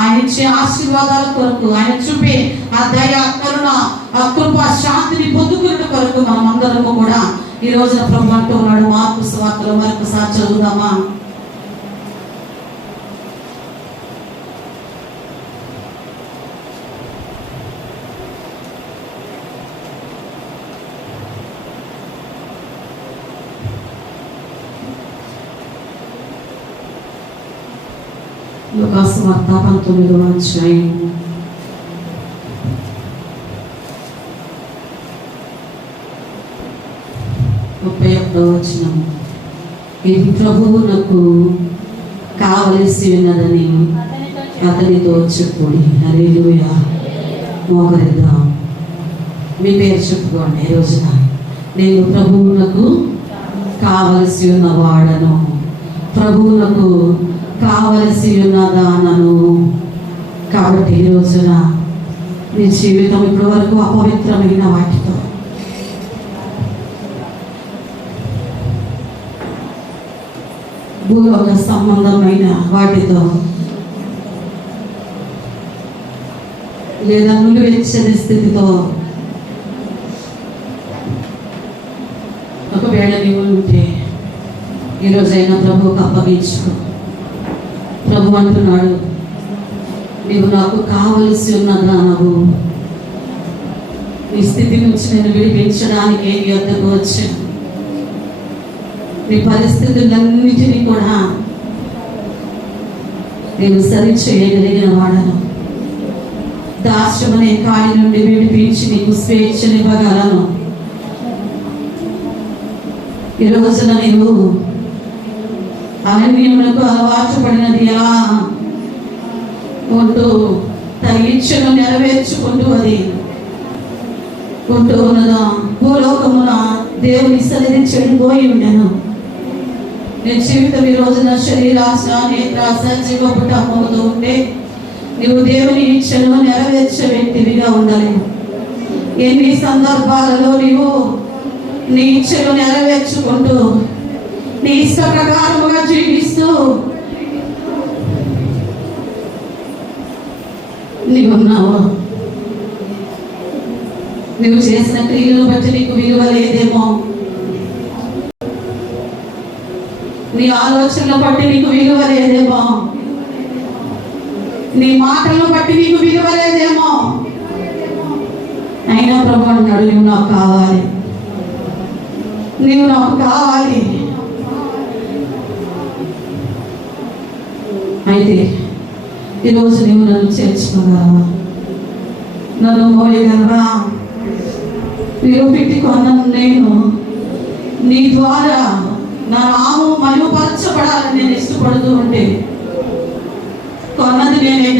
ఆయన ఇచ్చే ఆశీర్వాదాల కొరకు, ఆయన చూపే ఆ దయ, కరుణ, ఆ కృప, శాంతిని పొందుకున్న కొరకు మనం అందరము కూడా ఈ రోజున ప్రభు అంటూ ఉన్నాడు. మార్కు సువార్తలో మరొకసారి చదువుదామా? లూకా సువార్త 19వ అధ్యాయం 31వ వచనం. ఇది ప్రభువునకు కావలసి ఉన్నదని అతనితో చెప్పుడి. హల్లెలూయా. మోకరిద్దాం. మీ పేరు చెప్పుకోండి. ఈ రోజున నేను ప్రభువునకు కావలసి ఉన్నవాడను, ప్రభువునకు కావలసి ఉన్నదానను. కాబట్టి ఈ రోజున నీ జీవితం ఇప్పటి వరకు అపవిత్రమైన వాటితో, భూలోక సంబంధమైన వాటితో, లేదా నులివెచ్చని స్థితితో ఒకవేళ నీవు ఉంటే ఈరోజైనా ప్రభువుకు అప్పగించుకో. ప్రభు అంటున్నాడు, నీవు నాకు కావలసి ఉన్నదానవు. నీ స్థితి నుంచి నేను విడిపించడానికి నీ వద్దకు వచ్చాను. నీ పరిస్థితులన్నిటినీ కూడా నేను సరి చేయగలిగిన వాడను. దాస్యం అనే కాడి నుండి విడిపించి నీకు స్వేచ్ఛనివ్వగలను. ఈ రోజున నీవు అరణ్యములకు అలవాటు పడినది ఎలా ఉంటూ తన ఇచ్చను నెరవేర్చుకుంటూ అది ఉంటూ ఉన్నదా? భూలోకమున దేవుని సన్నిధి చెడిపోయి ఉండను. నీ జీవితం ఈ రోజున శరీరాశ, నేత్రాశ, జీవపుటమ్మతో ఉంటే నీవు దేవుని ఇచ్చను నెరవేర్చే వ్యక్తివిగా ఉండలేవు. ఎన్ని సందర్భాలలో నీవు నీ ఇచ్చను నెరవేర్చుకుంటూ నీ ఇష్ట ప్రకారముగా జీవిస్తూ నీవున్నావు. నువ్వు చేసిన క్రియలను బట్టి నీకు విలువ లేదేమో, నీ ఆలోచనలు బట్టి నీకు విలువ లేదేమో, నీ మాటలను బట్టి నీకు విలువ లేదేమో. అయినా ప్రభు అన్నాడు, నువ్వు నాకు కావాలి, నువ్వు నాకు కావాలి. అయితే ఈరోజు నీవు నన్ను చేర్చుకోగలవా? నన్ను మోయగలవా? మీరు పెట్టి కొన్నాను నేను, నీ ద్వారా నా నామం మహిమపరచబడాలని నేను ఇష్టపడుతూ ఉంటే కొన్నది నేనే.